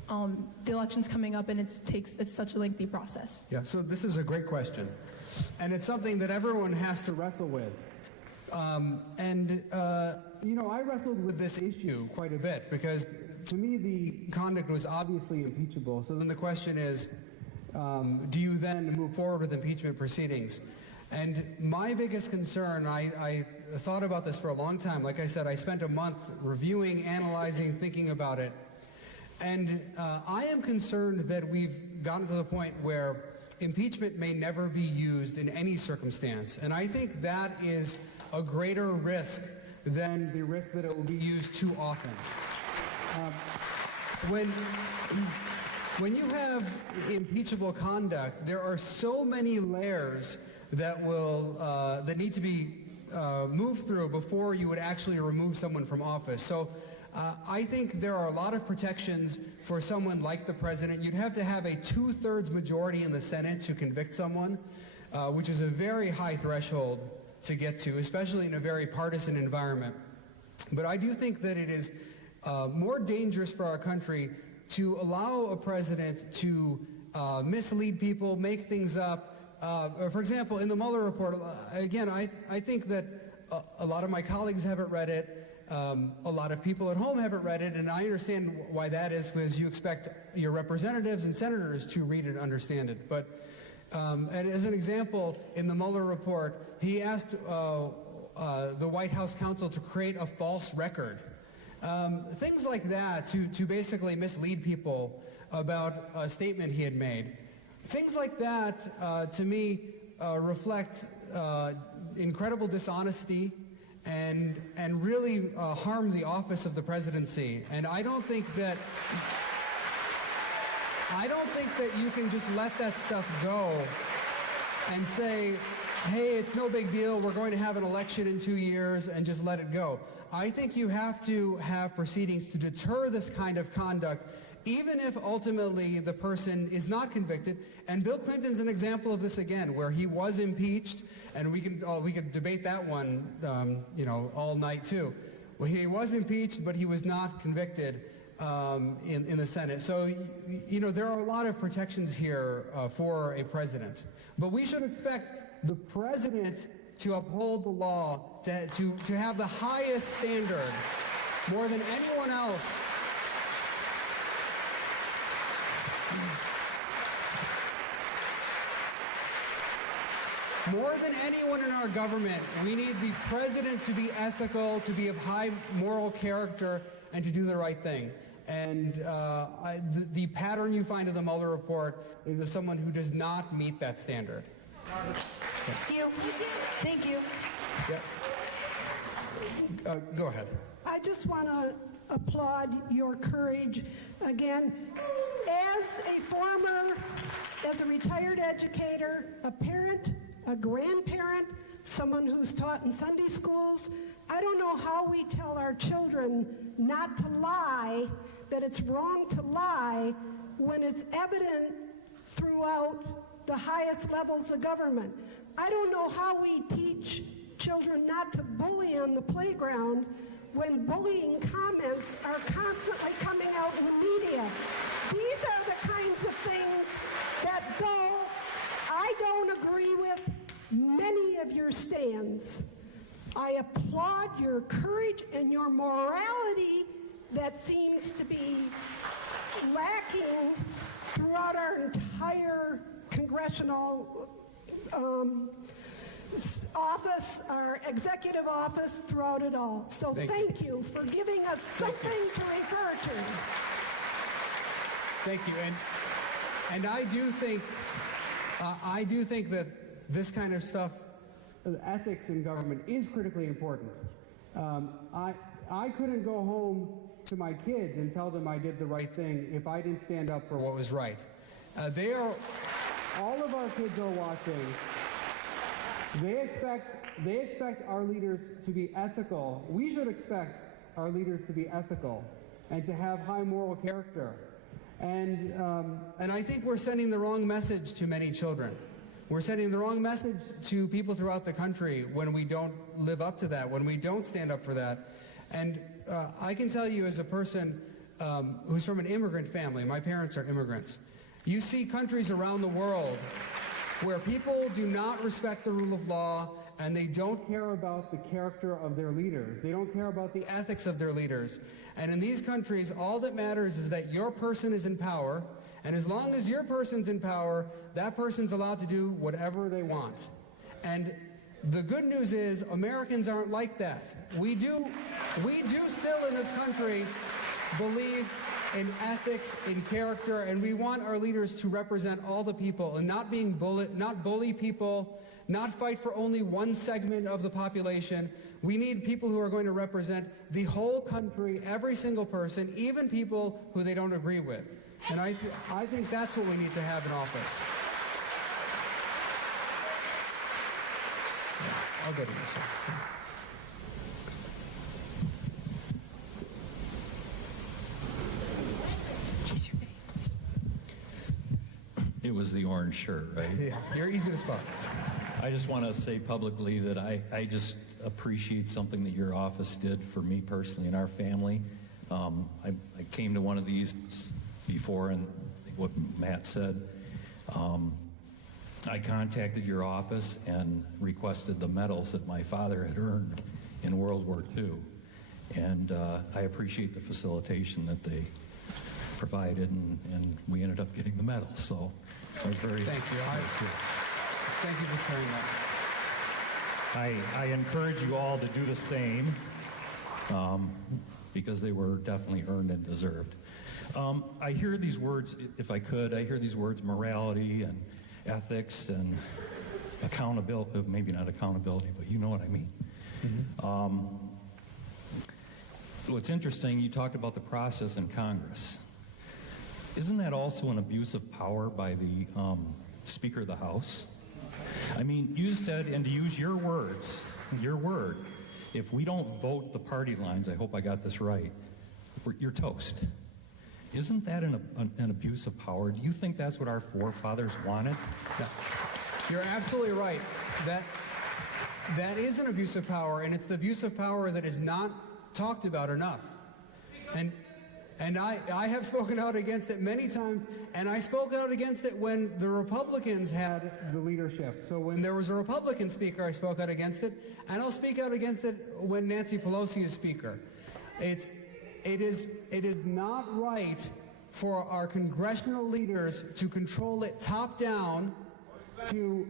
the election's coming up and it's such a lengthy process. Yeah, so this is a great question. And it's something that everyone has to wrestle with. I wrestled with this issue quite a bit because to me the conduct was obviously impeachable. So then the question is, do you then move forward with impeachment proceedings? And my biggest concern, I thought about this for a long time. Like I said, I spent a month reviewing, analyzing, thinking about it. And I am concerned that we've gotten to the point where impeachment may never be used in any circumstance. And I think that is a greater risk than the risk that it will be used too often. When you have impeachable conduct, there are so many layers that need to be move through before you would actually remove someone from office. So I think there are a lot of protections for someone like the president. You'd have to have a 2/3 majority in the Senate to convict someone, which is a very high threshold to get to, especially in a very partisan environment. But I do think that it is more dangerous for our country to allow a president to mislead people, make things up. For example, in the Mueller report, again, I think that a lot of my colleagues haven't read it. A lot of people at home haven't read it, and I understand why that is, because you expect your representatives and senators to read and understand it. But and as an example, in the Mueller report, he asked the White House counsel to create a false record. Things like that to basically mislead people about a statement he had made. Things like that, to me, reflect incredible dishonesty and really harm the office of the presidency. And I don't think that you can just let that stuff go and say, hey, it's no big deal, we're going to have an election in 2 years, and just let it go. I think you have to have proceedings to deter this kind of conduct, even if ultimately the person is not convicted. And Bill Clinton's an example of this again, where he was impeached, and we could debate that one, all night too. Well, he was impeached, but he was not convicted in the Senate. So, there are a lot of protections here for a president. But we should expect the president to uphold the law, to have the highest standard, more than anyone else. More than anyone in our government, we need the president to be ethical, to be of high moral character, and to do the right thing. And the pattern you find in the Mueller report is of someone who does not meet that standard. Thank you. Thank you. Yeah. Go ahead. I just want to applaud your courage again. As a retired educator, a parent, a grandparent, someone who's taught in Sunday schools, I don't know how we tell our children not to lie, that it's wrong to lie, when it's evident throughout the highest levels of government. I don't know how we teach children not to bully on the playground when bullying comments are constantly coming out in the media. These are the kinds of things that, though I don't agree with many of your stands, I applaud your courage and your morality that seems to be lacking throughout our entire congressional office, our executive office, throughout it all. So thank you for giving us something to refer to. Thank you. And I do think that this kind of stuff, ethics in government, is critically important. I couldn't go home to my kids and tell them I did the right thing if I didn't stand up for what was right. All of our kids are watching. They expect our leaders to be ethical. We should expect our leaders to be ethical and to have high moral character. And I think we're sending the wrong message to many children. We're sending the wrong message to people throughout the country when we don't live up to that, when we don't stand up for that. And I can tell you, as a person who's from an immigrant family, my parents are immigrants, you see countries around the world where people do not respect the rule of law, and they don't care about the character of their leaders. They don't care about the ethics of their leaders. And in these countries, all that matters is that your person is in power, and as long as your person's in power, that person's allowed to do whatever they want. And the good news is Americans aren't like that. We do still in this country believe in ethics, in character, and we want our leaders to represent all the people and not bully people, not fight for only one segment of the population. We need people who are going to represent the whole country, every single person, even people who they don't agree with. And I think that's what we need to have in office. I'll go to this one. It was the orange shirt, right? Yeah, you're easy to spot. I just want to say publicly that I just appreciate something that your office did for me personally and our family. I came to one of these before, and what Matt said, I contacted your office and requested the medals that my father had earned in World War II. And I appreciate the facilitation that they provided, and we ended up getting the medals. So I was very Thank you. Thank you for sharing that. I encourage you all to do the same, because they were definitely earned and deserved. I hear these words, if I could, I hear these words morality and ethics and accountability, maybe not accountability, but you know what I mean. What's interesting, you talked about the process in Congress. Isn't that also an abuse of power by the Speaker of the House? I mean, you said, and to use your words, your word, if we don't vote the party lines, I hope I got this right, you're toast. Isn't that an abuse of power? Do you think that's what our forefathers wanted? Yeah. You're absolutely right. That is an abuse of power, and it's the abuse of power that is not talked about enough. And I have spoken out against it many times, and I spoke out against it when the Republicans had the leadership. So when there was a Republican speaker, I spoke out against it, and I'll speak out against it when Nancy Pelosi is speaker. It is not right for our congressional leaders to control it top down, to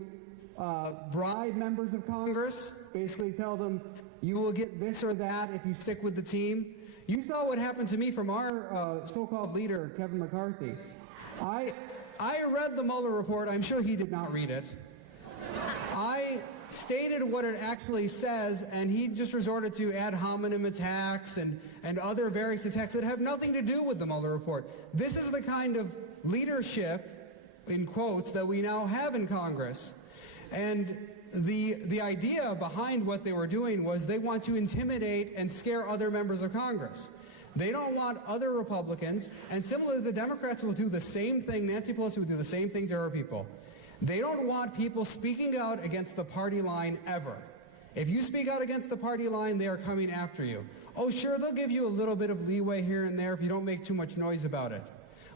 bribe members of Congress, basically tell them, you will get this or that if you stick with the team. You saw what happened to me from our so-called leader, Kevin McCarthy. I read the Mueller report. I'm sure he did not read it. I stated what it actually says, and he just resorted to ad hominem attacks and other various attacks that have nothing to do with the Mueller report. This is the kind of leadership, in quotes, that we now have in Congress. And the idea behind what they were doing was they want to intimidate and scare other members of Congress. They don't want other Republicans, and similarly, the Democrats will do the same thing. Nancy Pelosi will do the same thing to her people. They don't want people speaking out against the party line ever. If you speak out against the party line, they are coming after you. Oh, sure, they'll give you a little bit of leeway here and there if you don't make too much noise about it.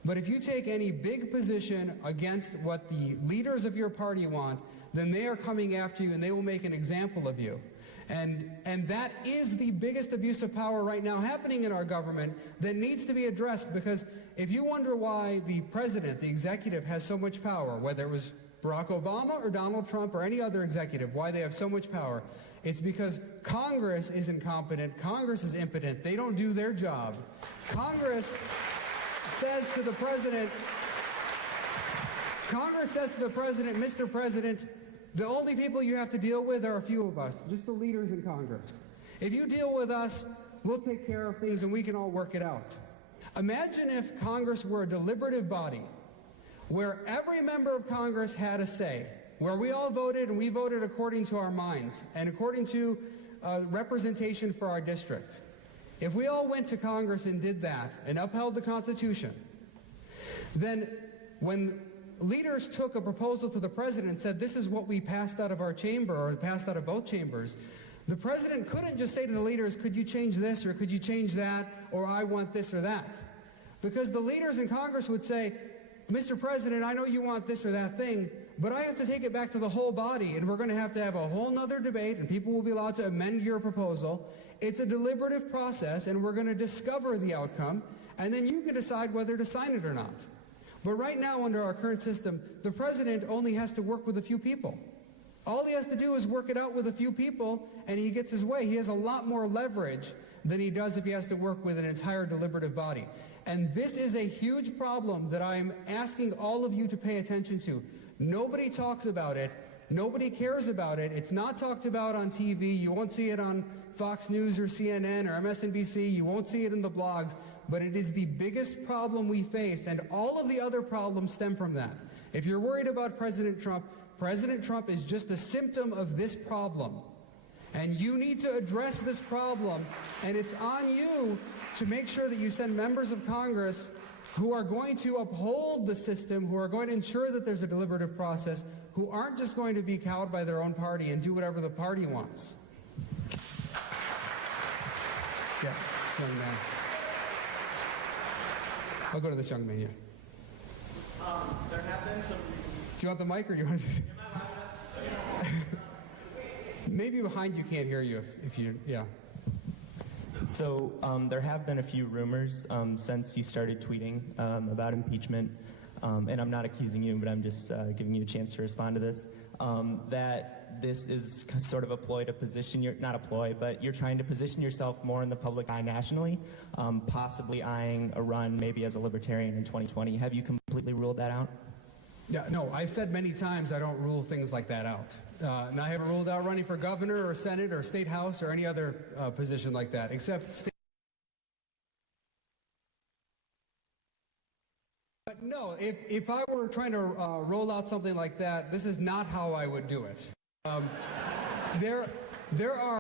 But if you take any big position against what the leaders of your party want, then they are coming after you and they will make an example of you. And that is the biggest abuse of power right now happening in our government that needs to be addressed, because if you wonder why the president, the executive, has so much power, whether it was Barack Obama or Donald Trump or any other executive, why they have so much power, it's because Congress is incompetent, Congress is impotent, they don't do their job. Congress says to the president, Mr. President, the only people you have to deal with are a few of us, just the leaders in Congress. If you deal with us, we'll take care of things and we can all work it out. Imagine if Congress were a deliberative body where every member of Congress had a say, where we all voted and we voted according to our minds and according to representation for our district. If we all went to Congress and did that and upheld the Constitution, then when leaders took a proposal to the president and said, this is what we passed out of our chamber or passed out of both chambers, the president couldn't just say to the leaders, could you change this or could you change that, or I want this or that. Because the leaders in Congress would say, Mr. President, I know you want this or that thing, but I have to take it back to the whole body, and we're going to have a whole nother debate, and people will be allowed to amend your proposal. It's a deliberative process, and we're going to discover the outcome, and then you can decide whether to sign it or not. But right now, under our current system, the president only has to work with a few people. All he has to do is work it out with a few people, and he gets his way. He has a lot more leverage than he does if he has to work with an entire deliberative body. And this is a huge problem that I'm asking all of you to pay attention to. Nobody talks about it. Nobody cares about it. It's not talked about on TV. You won't see it on Fox News or CNN or MSNBC. You won't see it in the blogs. But it is the biggest problem we face, and all of the other problems stem from that. If you're worried about President Trump, President Trump is just a symptom of this problem. And you need to address this problem, and it's on you to make sure that you send members of Congress who are going to uphold the system, who are going to ensure that there's a deliberative process, who aren't just going to be cowed by their own party and do whatever the party wants. Yeah, this young man. I'll go to this young man, yeah. There have been some... Do you want the mic or you want to... Maybe behind you can't hear you if you, yeah. So there have been a few rumors since you started tweeting about impeachment, and I'm not accusing you, but I'm just giving you a chance to respond to this, that this is sort of a ploy to position not a ploy, but you're trying to position yourself more in the public eye nationally, possibly eyeing a run maybe as a libertarian in 2020. Have you completely ruled that out? Yeah, no, I've said many times I don't rule things like that out. And I haven't ruled out running for governor or senate or state house or any other position like that, except state. But no, if I were trying to roll out something like that, this is not how I would do it. There are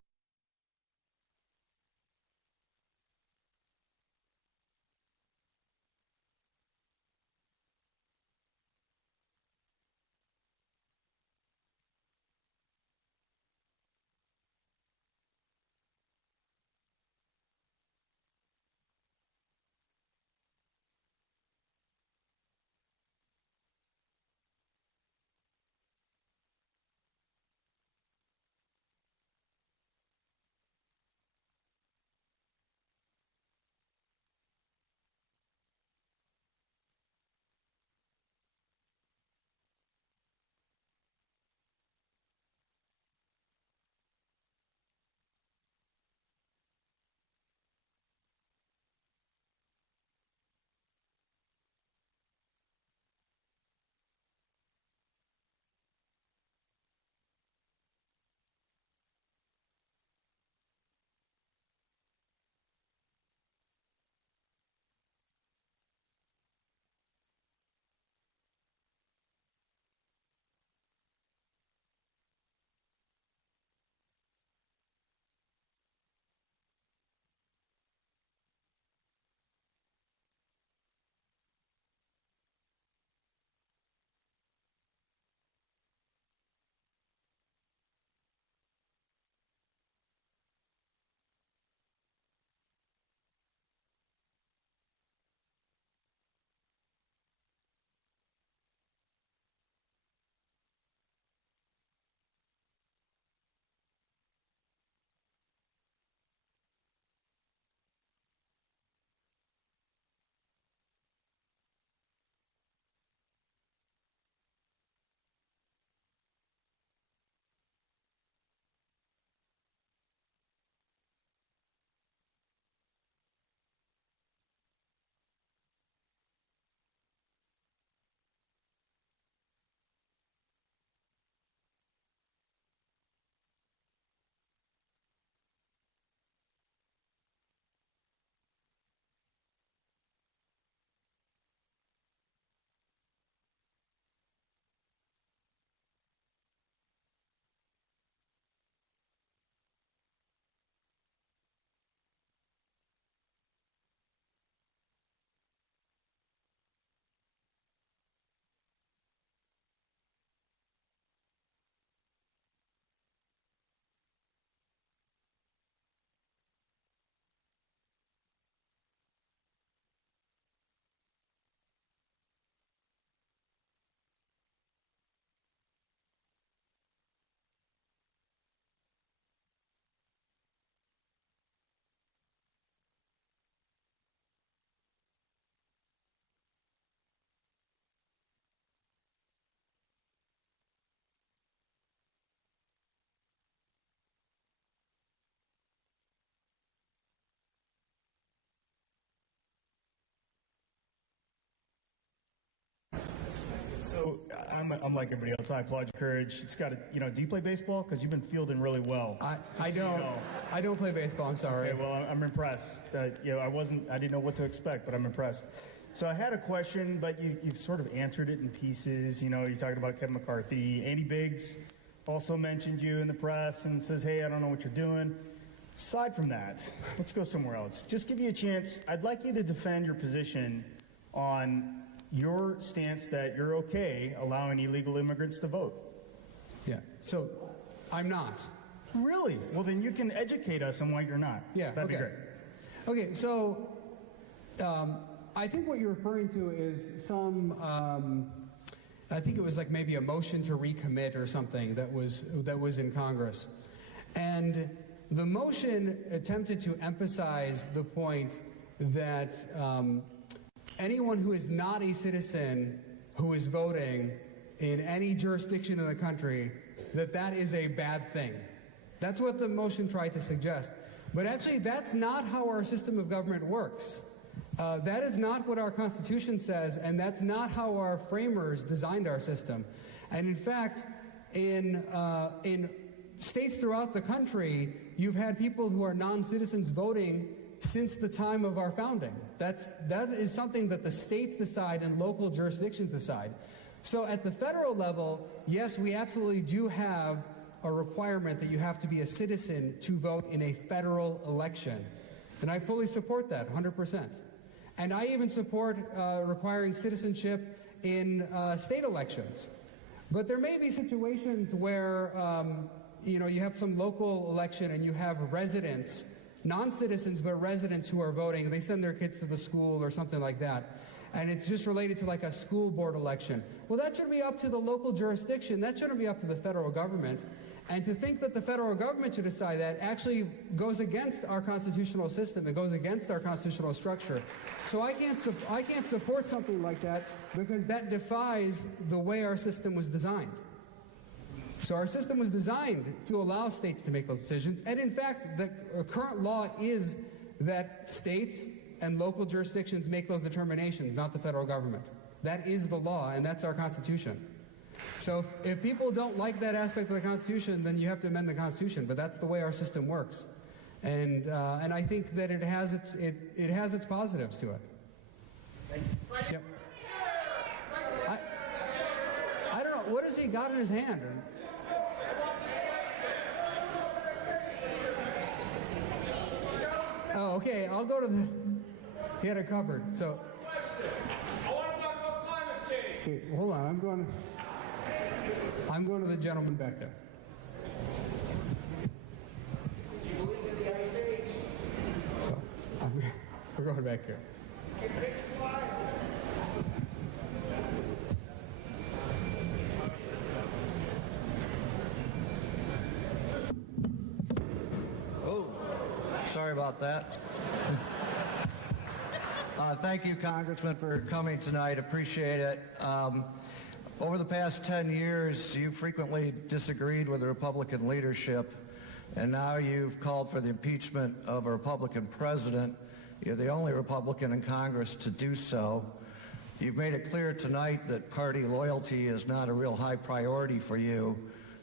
So I'm like everybody else. I applaud your courage. It's got to, do you play baseball? Because you've been fielding really well. I don't. I don't play baseball. I'm sorry. Okay, well, I'm impressed. I didn't know what to expect, but I'm impressed. So I had a question, but you've sort of answered it in pieces. You know, you talked about Kevin McCarthy. Andy Biggs also mentioned you in the press and says, hey, I don't know what you're doing. Aside from that, let's go somewhere else. Just give you a chance. I'd like you to defend your position on your stance that you're okay allowing illegal immigrants to vote. Yeah. So I'm not. Really? Well, then you can educate us on why you're not. Yeah. That'd be great. Okay. So I think what you're referring to is some. I think it was like maybe a motion to recommit or something that was in Congress, and the motion attempted to emphasize the point that anyone who is not a citizen who is voting in any jurisdiction in the country, that is a bad thing. That's what the motion tried to suggest. But actually, that's not how our system of government works. That is not what our Constitution says, and that's not how our framers designed our system. And in fact, in states throughout the country, you've had people who are non-citizens voting since the time of our founding. That is something that the states decide and local jurisdictions decide. So at the federal level, yes, we absolutely do have a requirement that you have to be a citizen to vote in a federal election. And I fully support that, 100%. And I even support requiring citizenship in state elections. But there may be situations where you have some local election and you have residents, non-citizens but residents who are voting, and they send their kids to the school or something like that. And it's just related to like a school board election. Well, that should be up to the local jurisdiction. That shouldn't be up to the federal government. And to think that the federal government should decide that actually goes against our constitutional system. It goes against our constitutional structure. So I can't support something like that because that defies the way our system was designed. So our system was designed to allow states to make those decisions. And in fact, the current law is that states and local jurisdictions make those determinations, not the federal government. That is the law, and that's our Constitution. So if people don't like that aspect of the Constitution, then you have to amend the Constitution. But that's the way our system works, and I think that it has its positives to it. Yep. I don't know, what has he got in his hand? Oh, okay. I'll go to the. He had it covered. So. I want to talk about climate change. Okay, hold on. I'm going to the gentleman back there. Do you believe in the Ice Age? So, we're going back here. Oh, sorry about that. Thank you, Congressman, for coming tonight. Appreciate it. Over the past 10 years, you frequently disagreed with the Republican leadership, and now you've called for the impeachment of a Republican president. You're the only Republican in Congress to do so. You've made it clear tonight that party loyalty is not a real high priority for you.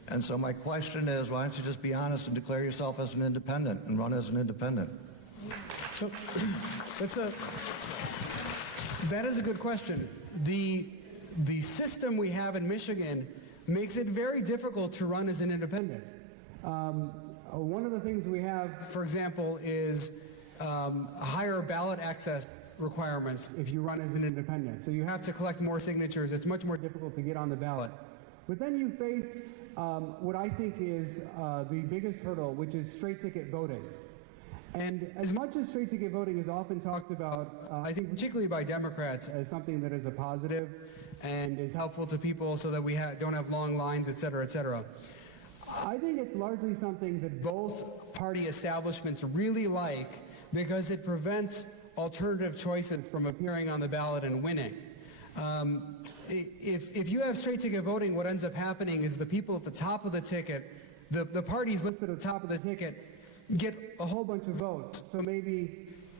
And so my question is, why don't you just be honest and declare yourself as an independent and run as an independent? So that is a good question. The system we have in Michigan makes it very difficult to run as an independent. One of the things we have, for example, is higher ballot access requirements if you run as an independent. So you have to collect more signatures. It's much more difficult to get on the ballot. But then you face what I think is the biggest hurdle, which is straight ticket voting. And as much as straight ticket voting is often talked about, I think particularly by Democrats, as something that is a positive and is helpful to people so that we don't have long lines, et cetera, I think it's largely something that both party establishments really like because it prevents alternative choices from appearing on the ballot and winning. If you have straight ticket voting, what ends up happening is the people at the top of the ticket, the parties listed at the top of the ticket, get a whole bunch of votes. So maybe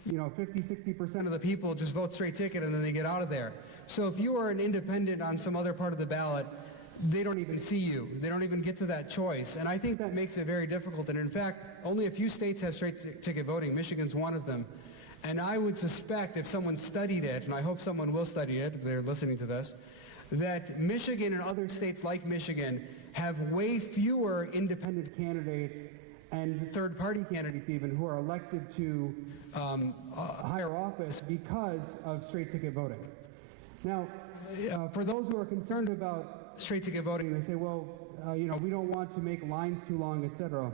50, 60% of the people just vote straight ticket and then they get out of there. So if you are an independent on some other part of the ballot, they don't even see you. They don't even get to that choice. And I think that makes it very difficult. And in fact, only a few states have straight ticket voting. Michigan's one of them. And I would suspect if someone studied it, and I hope someone will study it if they're listening to this, that Michigan and other states like Michigan have way fewer independent candidates and third-party candidates even who are elected to higher office because of straight-ticket voting. Now, for those who are concerned about straight-ticket voting, they say, well, you know, we don't want to make lines too long, etc.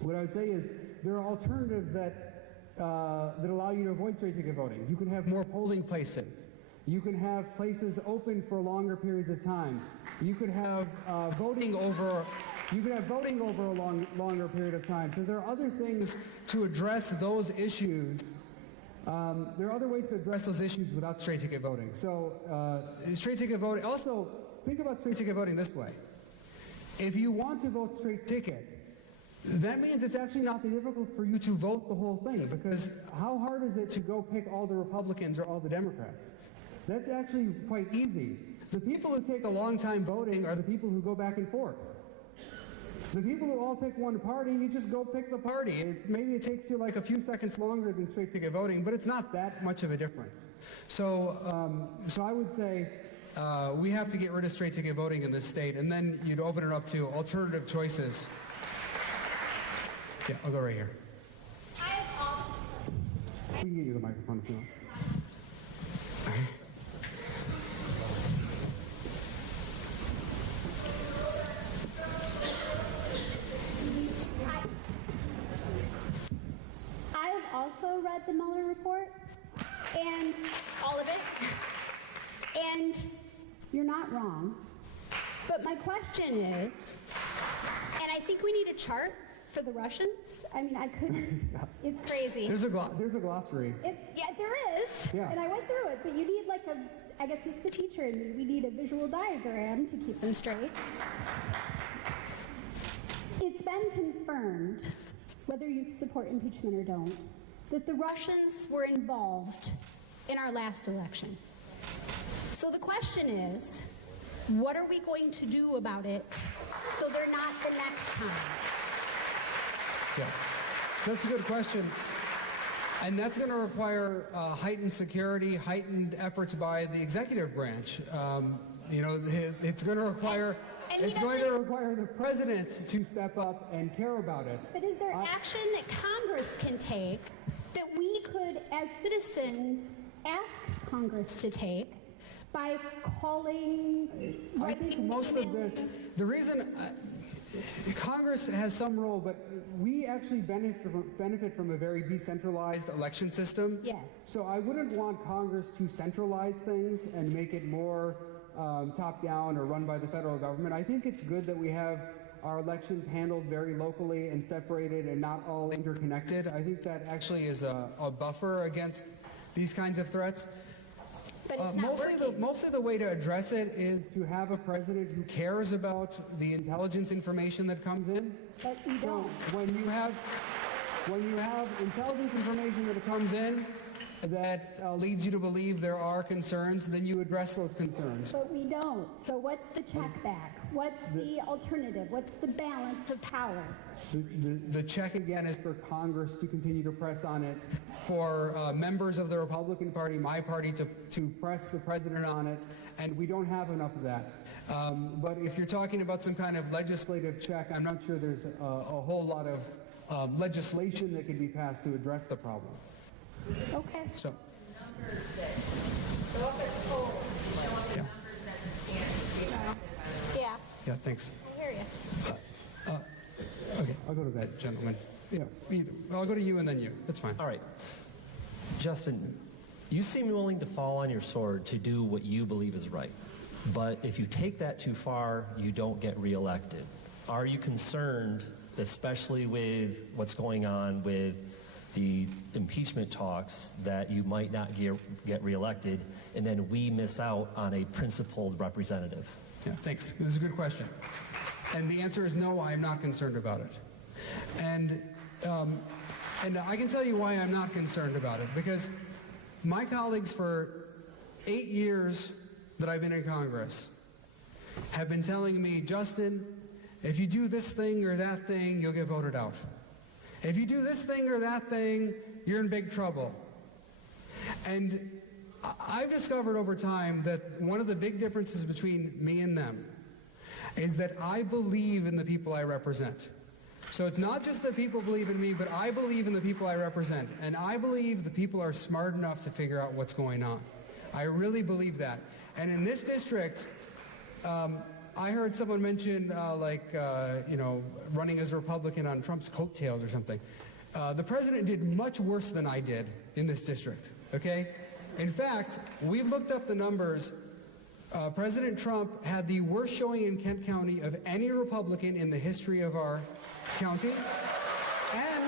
What I would say is there are alternatives that allow you to avoid straight-ticket voting. You can have more polling places. You can have places open for longer periods of time. You could have voting over a longer period of time. So there are other things to address those issues. There are other ways to address those issues without straight-ticket voting. So straight-ticket voting, also think about straight-ticket voting this way. If you want to vote straight-ticket, that means it's actually not that difficult for you to vote the whole thing, because how hard is it to go pick all the Republicans or all the Democrats? That's actually quite easy. The people who take a long time voting are the people who go back and forth. The people who all pick one party, you just go pick the party. Maybe it takes you like a few seconds longer than straight-ticket voting, but it's not that much of a difference. So, so I would say we have to get rid of straight-ticket voting in this state, and then you'd open it up to alternative choices. Yeah, I'll go right here. We can get you the microphone if you want. I've also read the Mueller report, and all of it, and you're not wrong. But my question is, and I think we need a chart for the Russians. I mean, I couldn't, it's crazy. There's a glossary. Yeah, there is, yeah. And I went through it, but you need like I guess it's the teacher in me, we need a visual diagram to keep them straight. It's been confirmed, whether you support impeachment or don't, that the Russians were involved in our last election. So the question is, what are we going to do about it so they're not the next time? Yeah, so that's a good question. And that's going to require heightened security, heightened efforts by the executive branch. You know, it's going to require... It's going to require the president to step up and care about it. But is there action that Congress can take that we could, as citizens, ask Congress to take by calling... I think most of this, the reason... Congress has some role, but we actually benefit from a very decentralized election system. Yes. So I wouldn't want Congress to centralize things and make it more top-down or run by the federal government. I think it's good that we have our elections handled very locally and separated and not all interconnected. I think that actually is a buffer against these kinds of threats. But it's not mostly the way to address it is to have a president who cares about the intelligence information that comes in. But we don't. When you have intelligence information that comes in that leads you to believe there are concerns, then you address those concerns. But we don't. So what's the check back? What's the alternative? What's the balance of power? The check, again, is for Congress to continue to press on it, for members of the Republican Party, my party, to press the president on it, and we don't have enough of that. But if you're talking about some kind of legislative check, I'm not sure there's a whole lot of legislation that could be passed to address the problem. Okay. So. Yeah. Yeah, thanks. I hear you. Okay, I'll go to that gentleman. Yeah, I'll go to you and then you. That's fine. All right. Justin, you seem willing to fall on your sword to do what you believe is right. But if you take that too far, you don't get reelected. Are you concerned, especially with what's going on with the impeachment talks, that you might not get reelected and then we miss out on a principled representative? Yeah, thanks. This is a good question. And the answer is no, I am not concerned about it. And I can tell you why I'm not concerned about it, because my colleagues for 8 years that I've been in Congress have been telling me, Justin, if you do this thing or that thing, you'll get voted out. If you do this thing or that thing, you're in big trouble. And I've discovered over time that one of the big differences between me and them is that I believe in the people I represent. So it's not just that people believe in me, but I believe in the people I represent. And I believe the people are smart enough to figure out what's going on. I really believe that. And in this district, I heard someone mention running as a Republican on Trump's coattails or something. The president did much worse than I did in this district, okay? In fact, we've looked up the numbers. President Trump had the worst showing in Kent County of any Republican in the history of our county, and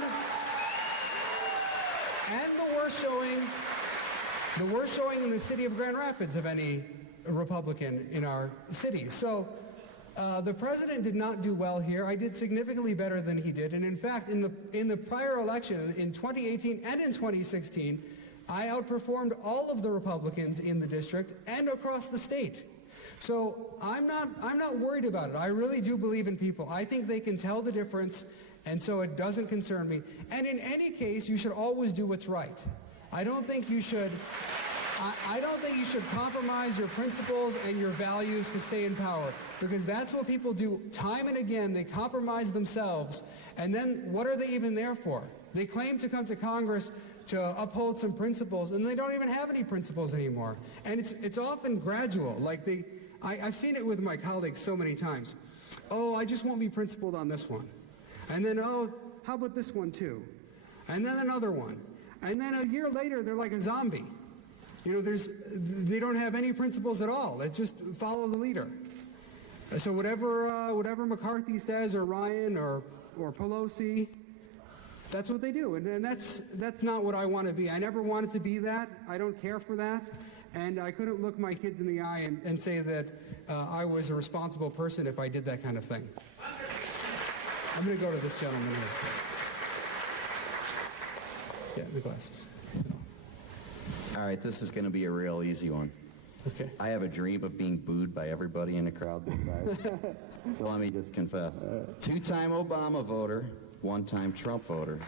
the worst showing in the city of Grand Rapids of any Republican in our city. So the president did not do well here. I did significantly better than he did, and in fact, in the prior election in 2018 and in 2016. I outperformed all of the Republicans in the district and across the state. So I'm not worried about it. I really do believe in people. I think they can tell the difference, and so it doesn't concern me. And in any case, you should always do what's right. I don't think you should compromise your principles and your values to stay in power, because that's what people do time and again. They compromise themselves, and then what are they even there for? They claim to come to Congress to uphold some principles, and they don't even have any principles anymore. And it's often gradual. Like I've seen it with my colleagues so many times. Oh, I just won't be principled on this one. And then, oh, how about this one too? And then another one. And then a year later, they're like a zombie. You know, they don't have any principles at all. It's just follow the leader. So whatever McCarthy says, or Ryan, or Pelosi, that's what they do, and that's not what I want to be. I never wanted to be that. I don't care for that, and I couldn't look my kids in the eye and say that I was a responsible person if I did that kind of thing. I'm going to go to this gentleman here. Yeah, the glasses. All right, this is going to be a real easy one. Okay. I have a dream of being booed by everybody in the crowd this size. So let me just confess. Two-time Obama voter, one-time Trump voter.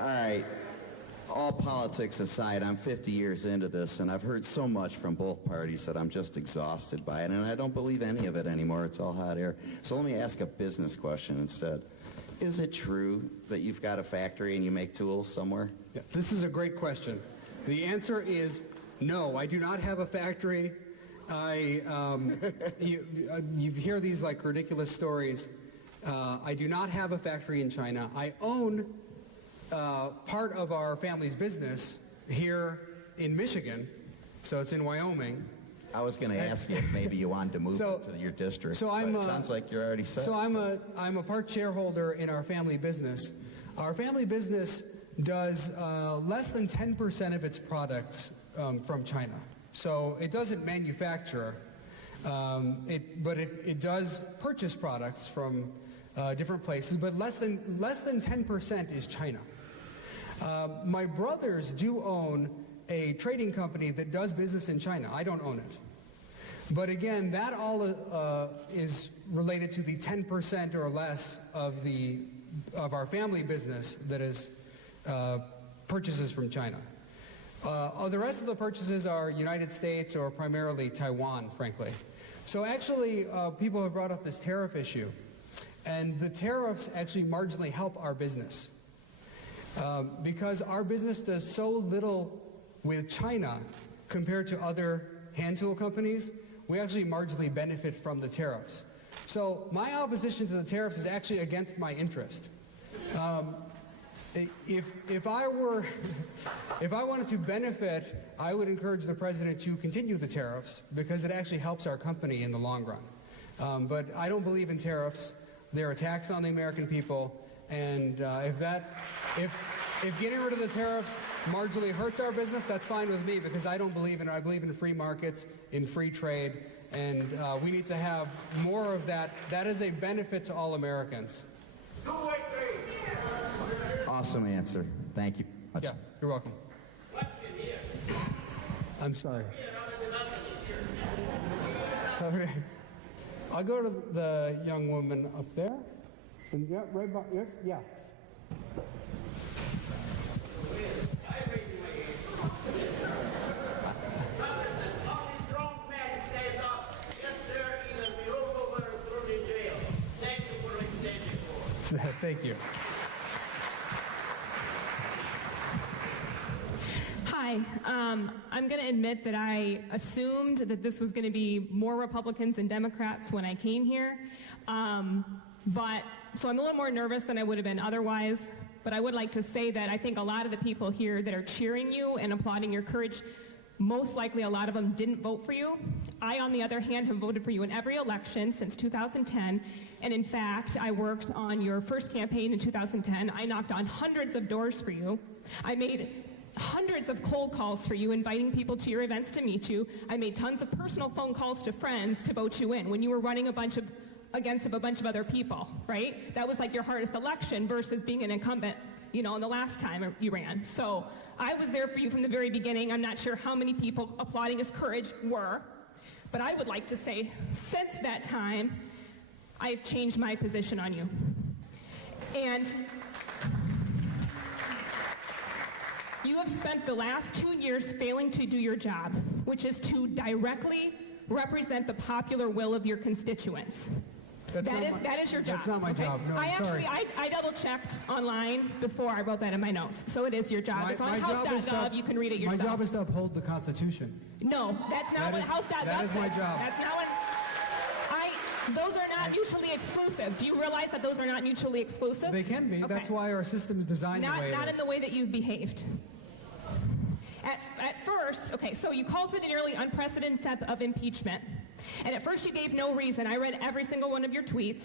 All right, all politics aside, I'm 50 years into this, and I've heard so much from both parties that I'm just exhausted by it, and I don't believe any of it anymore. It's all hot air. So let me ask a business question instead. Is it true that you've got a factory and you make tools somewhere? Yeah, this is a great question. The answer is no, I do not have a factory. You hear these like ridiculous stories. I do not have a factory in China. I own part of our family's business here in Michigan, so it's in Wyoming. I was going to ask you if maybe you wanted to move to your district, but it sounds like you're already set. So I'm a part shareholder in our family business. Our family business does less than 10% of its products from China. So it doesn't manufacture, but it does purchase products from different places, but less than 10% is China. My brothers do own a trading company that does business in China. I don't own it. But again, that all is related to the 10% or less of our family business that is purchases from China. The rest of the purchases are United States or primarily Taiwan, frankly. So actually, people have brought up this tariff issue. And the tariffs actually marginally help our business. Because our business does so little with China compared to other hand tool companies, we actually marginally benefit from the tariffs. So my opposition to the tariffs is actually against my interest. If I wanted to benefit, I would encourage the president to continue the tariffs because it actually helps our company in the long run. But I don't believe in tariffs. They're a tax on the American people, and if getting rid of the tariffs marginally hurts our business, that's fine with me because I don't believe in it. I believe in free markets, in free trade, and we need to have more of that. That is a benefit to all Americans. Awesome answer. Thank you. Yeah, you're welcome. I'm sorry. Okay. I'll go to the young woman up there. And, yeah, right about, yeah. Thank you. Hi. I'm going to admit that I assumed that this was going to be more Republicans than Democrats when I came here. So I'm a little more nervous than I would have been otherwise. But I would like to say that I think a lot of the people here that are cheering you and applauding your courage, most likely a lot of them didn't vote for you. I, on the other hand, have voted for you in every election since 2010. And in fact, I worked on your first campaign in 2010. I knocked on hundreds of doors for you. I made hundreds of cold calls for you, inviting people to your events to meet you. I made tons of personal phone calls to friends to vote you in when you were running against a bunch of other people, right? That was like your hardest election versus being an incumbent, in the last time you ran. So I was there for you from the very beginning. I'm not sure how many people applauding his courage were, but I would like to say since that time, I've changed my position on you. And you have spent the last 2 years failing to do your job, which is to directly represent the popular will of your constituents. That is your job. That's not my job. No, I double-checked online before I wrote that in my notes. So it is your job. It's on house.gov. You can read it yourself. My job is to uphold the Constitution. No, that's not what house.gov That is my says. job. That's not what... Those are not mutually exclusive. Do you realize that those are not mutually exclusive? They can be. Okay. That's why our system is designed the way it is. Not in the way that you've behaved. At first, okay, so you called for the nearly unprecedented step of impeachment. And at first you gave no reason. I read every single one of your tweets.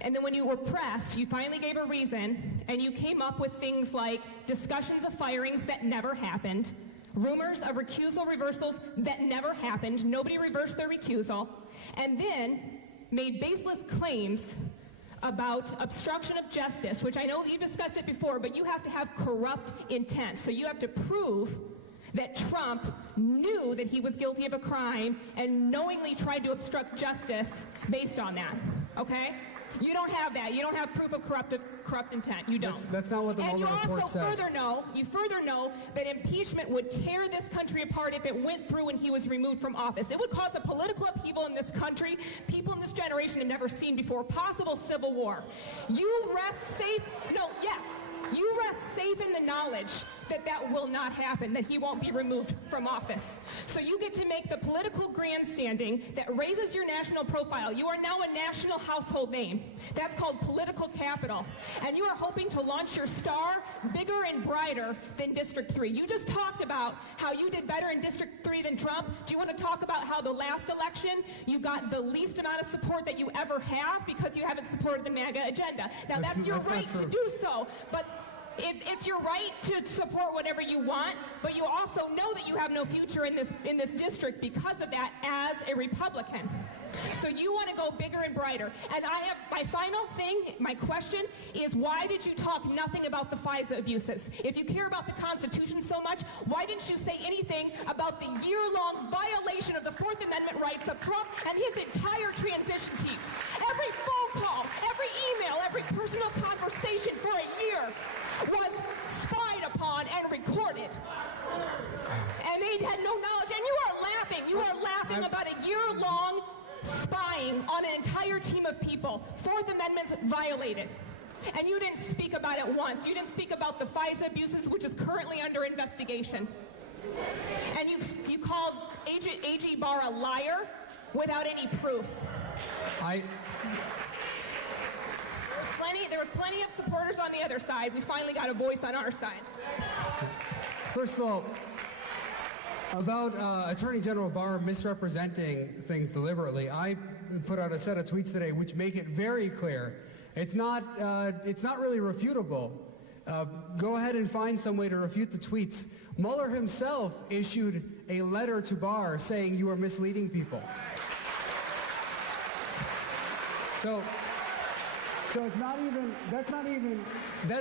And then when you were pressed, you finally gave a reason, and you came up with things like discussions of firings that never happened, rumors of recusal reversals that never happened, nobody reversed their recusal, and then made baseless claims about obstruction of justice, which I know you discussed it before, but you have to have corrupt intent. So you have to prove that Trump knew that he was guilty of a crime and knowingly tried to obstruct justice based on that, okay? You don't have that. You don't have proof of corrupt intent. You don't. That's not what the Mueller report says. You further know that impeachment would tear this country apart if it went through when he was removed from office. It would cause a political upheaval in this country people in this generation have never seen before, possible civil war. You rest safe in the knowledge that that will not happen, that he won't be removed from office. So you get to make the political grandstanding that raises your national profile. You are now a national household name. That's called political capital. And you are hoping to launch your star bigger and brighter than District 3. You just talked about how you did better in District 3 than Trump. Do you want to talk about how the last election you got the least amount of support that you ever have because you haven't supported the MAGA agenda? Now that's your right to do so, but it's your right to support whatever you want, but you also know that you have no future in this district because of that as a Republican. So you want to go bigger and brighter. And I have my final thing, my question is, why did you talk nothing about the FISA abuses? If you care about the Constitution so much, why didn't you say anything about the year-long violation of the Fourth Amendment rights of Trump and his entire transition team? Every phone call, every email, every personal conversation for a year was spied upon and recorded. And they had no knowledge. And you are laughing. You are laughing about a year-long spying on an entire team of people. Fourth Amendment's violated. And you didn't speak about it once. You didn't speak about the FISA abuses, which is currently under investigation. And you called AG Barr a liar without any proof. There was plenty of supporters on the other side. We finally got a voice on our side. First of all, about Attorney General Barr misrepresenting things deliberately, I put out a set of tweets today which make it very clear. It's not really refutable. Go ahead and find some way to refute the tweets. Mueller himself issued a letter to Barr saying you are misleading people. So that's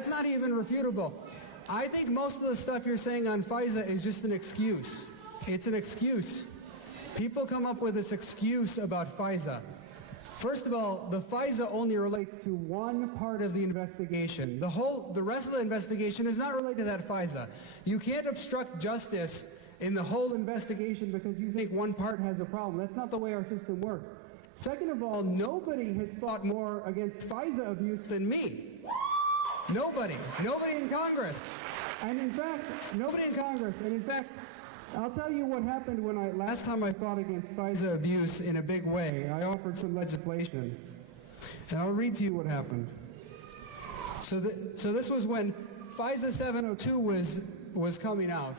not even refutable. I think most of the stuff you're saying on FISA is just an excuse. It's an excuse. People come up with this excuse about FISA. First of all, the FISA only relates to one part of the investigation. The rest of the investigation is not related to that FISA. You can't obstruct justice in the whole investigation because you think one part has a problem. That's not the way our system works. Second of all, nobody has fought more against FISA abuse than me. Nobody in Congress. And in fact, nobody in Congress. And in fact, I'll tell you what happened when last time I fought against FISA abuse in a big way. I offered some legislation. And I'll read to you what happened. So this was when FISA 702 was coming out.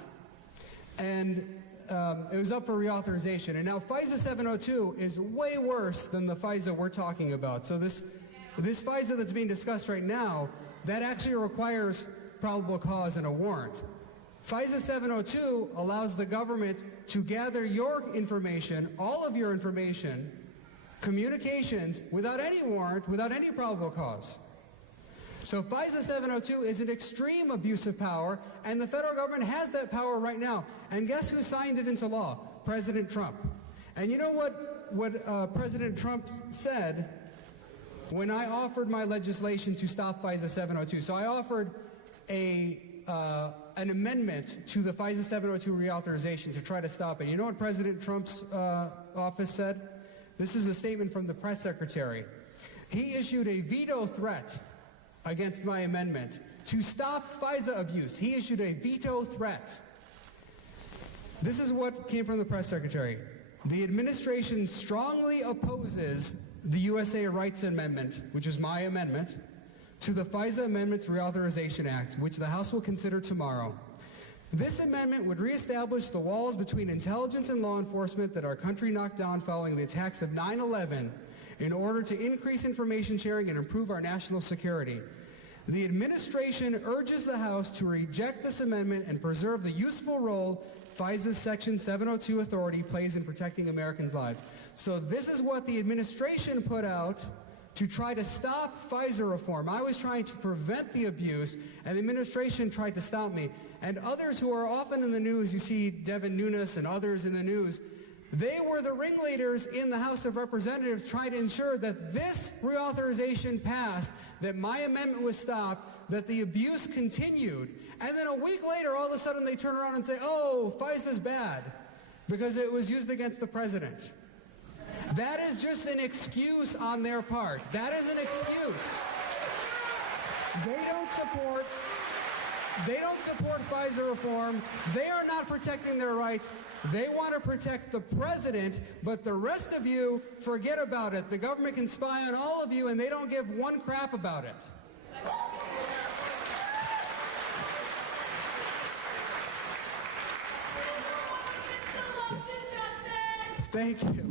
And it was up for reauthorization. And now FISA 702 is way worse than the FISA we're talking about. So this FISA that's being discussed right now, that actually requires probable cause and a warrant. FISA 702 allows the government to gather your information, all of your information, communications, without any warrant, without any probable cause. So FISA 702 is an extreme abuse of power, and the federal government has that power right now. And guess who signed it into law? President Trump. And you know what President Trump said when I offered my legislation to stop FISA 702? So I offered an amendment to the FISA 702 reauthorization to try to stop it. You know what President Trump's office said? This is a statement from the press secretary. He issued a veto threat against my amendment to stop FISA abuse. He issued a veto threat. This is what came from the press secretary. The administration strongly opposes the USA Rights Amendment, which is my amendment, to the FISA Amendments Reauthorization Act, which the House will consider tomorrow. This amendment would reestablish the walls between intelligence and law enforcement that our country knocked down following the attacks of 9/11 in order to increase information sharing and improve our national security. The administration urges the House to reject this amendment and preserve the useful role FISA's Section 702 authority plays in protecting Americans' lives. So this is what the administration put out to try to stop FISA reform. I was trying to prevent the abuse, and the administration tried to stop me. And others who are often in the news, you see Devin Nunes and others in the news, they were the ringleaders in the House of Representatives trying to ensure that this reauthorization passed, that my amendment was stopped, that the abuse continued. And then a week later, all of a sudden they turn around and say, oh, FISA's bad because it was used against the president. That is just an excuse on their part. That is an excuse. They don't support FISA reform. They are not protecting their rights. They want to protect the president, but the rest of you, forget about it. The government can spy on all of you, and they don't give one crap about it. Yes. Thank you.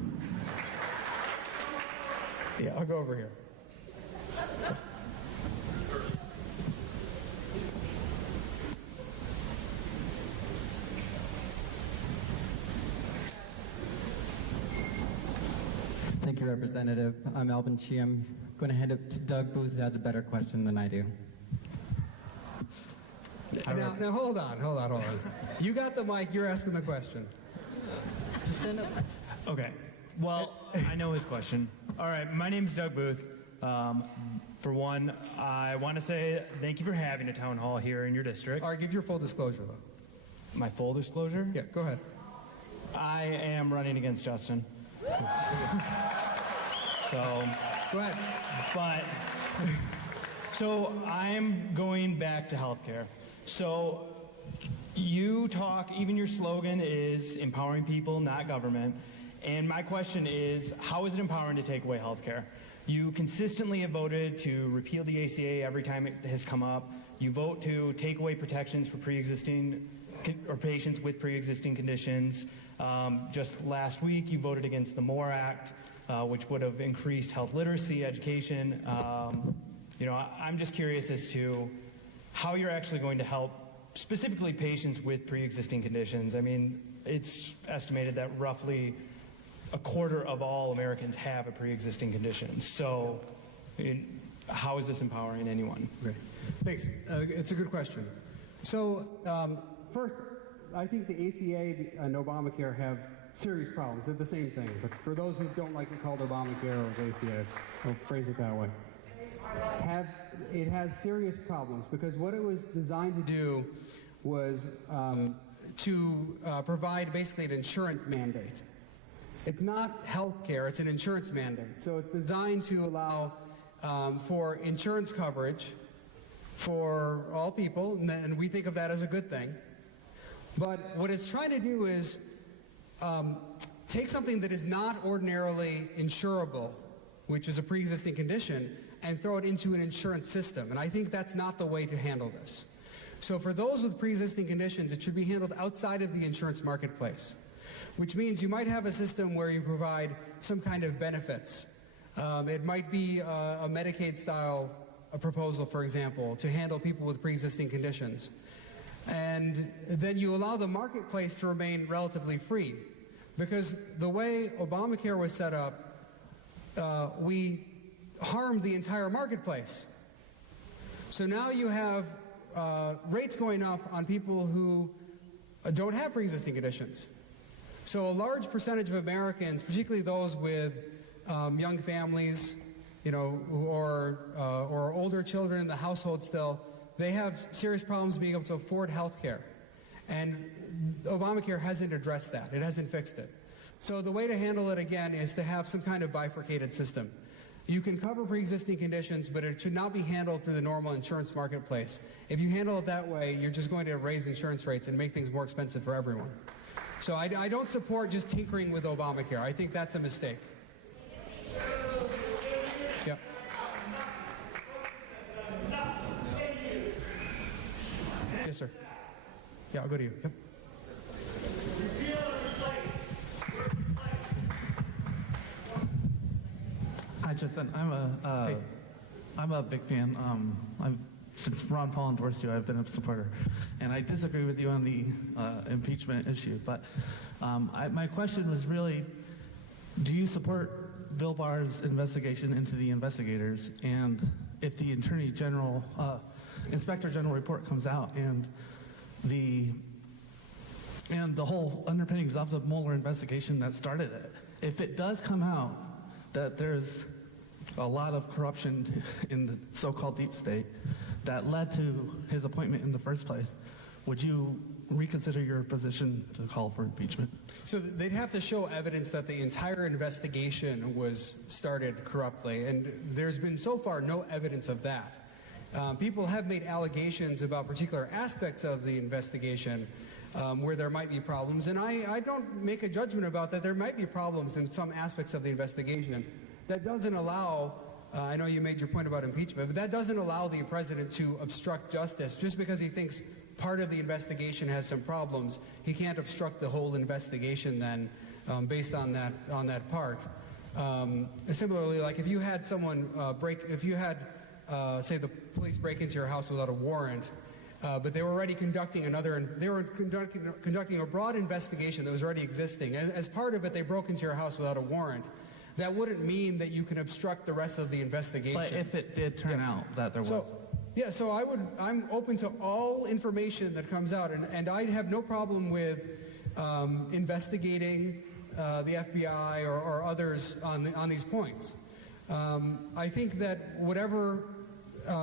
Yeah, I'll go over here. Thank you, Representative. I'm Alvin Chi. I'm going to hand it to Doug Booth, who has a better question than I do. Now hold on. You got the mic. You're asking the question. Okay. Well, I know his question. All right. My name's Doug Booth. For one, I want to say thank you for having a town hall here in your district. All right. Give your full disclosure, though. My full disclosure? Yeah. Go ahead. I am running against Justin. So, go ahead. But, so I'm going back to healthcare. So you talk, even your slogan is empowering people, not government. And my question is, how is it empowering to take away healthcare? You consistently have voted to repeal the ACA every time it has come up. You vote to take away protections for pre-existing or patients with pre-existing conditions. Just last week, you voted against the MORE Act, which would have increased health literacy, education. I'm just curious as to how you're actually going to help specifically patients with pre-existing conditions. I mean, it's estimated that roughly a quarter of all Americans have a pre-existing condition. So how is this empowering anyone? Okay. Thanks. It's a good question. So first, I think the ACA and Obamacare have serious problems. They're the same thing, but for those who don't like it called Obamacare or ACA, I'll phrase it that way. It has serious problems because what it was designed to do was to provide basically an insurance mandate. It's not health care, it's an insurance mandate. So it's designed to allow for insurance coverage for all people, and we think of that as a good thing. But what it's trying to do is take something that is not ordinarily insurable, which is a pre-existing condition, and throw it into an insurance system. And I think that's not the way to handle this. So for those with pre-existing conditions, it should be handled outside of the insurance marketplace, which means you might have a system where you provide some kind of benefits. It might be a Medicaid-style proposal, for example, to handle people with pre-existing conditions. And then you allow the marketplace to remain relatively free. Because the way Obamacare was set up, we harmed the entire marketplace. So now you have rates going up on people who don't have pre-existing conditions. So a large percentage of Americans, particularly those with young families, or older children in the household still, they have serious problems being able to afford health care. And Obamacare hasn't addressed that. It hasn't fixed it. So the way to handle it, again, is to have some kind of bifurcated system. You can cover pre-existing conditions, but it should not be handled through the normal insurance marketplace. If you handle it that way, you're just going to raise insurance rates and make things more expensive for everyone. So I don't support just tinkering with Obamacare. I think that's a mistake. Yep. Yes, sir. Yeah, I'll go to you. Yep. Hi, Justin. I'm a big fan. Since Ron Paul endorsed you, I've been a supporter, and I disagree with you on the impeachment issue. But my question was really, do you support Bill Barr's investigation into the investigators? And if the Attorney General, Inspector General report comes out, and the whole underpinnings of the Mueller investigation that started it, if it does come out that there's a lot of corruption in the so-called deep state that led to his appointment in the first place, would you reconsider your position to call for impeachment? So they'd have to show evidence that the entire investigation was started corruptly, and there's been so far no evidence of that. People have made allegations about particular aspects of the investigation where there might be problems, and I don't make a judgment about that. There might be problems in some aspects of the investigation. That doesn't allow, I know you made your point about impeachment, but that doesn't allow the president to obstruct justice just because he thinks part of the investigation has some problems. He can't obstruct the whole investigation then based on that part. Similarly, like if you had someone say the police break into your house without a warrant, but they were already conducting conducting a broad investigation that was already existing. As part of it, they broke into your house without a warrant. That wouldn't mean that you can obstruct the rest of the investigation. But if it did turn out that there was. Yeah, so I'm open to all information that comes out, and I'd have no problem with investigating the FBI or others on these points. I think that whatever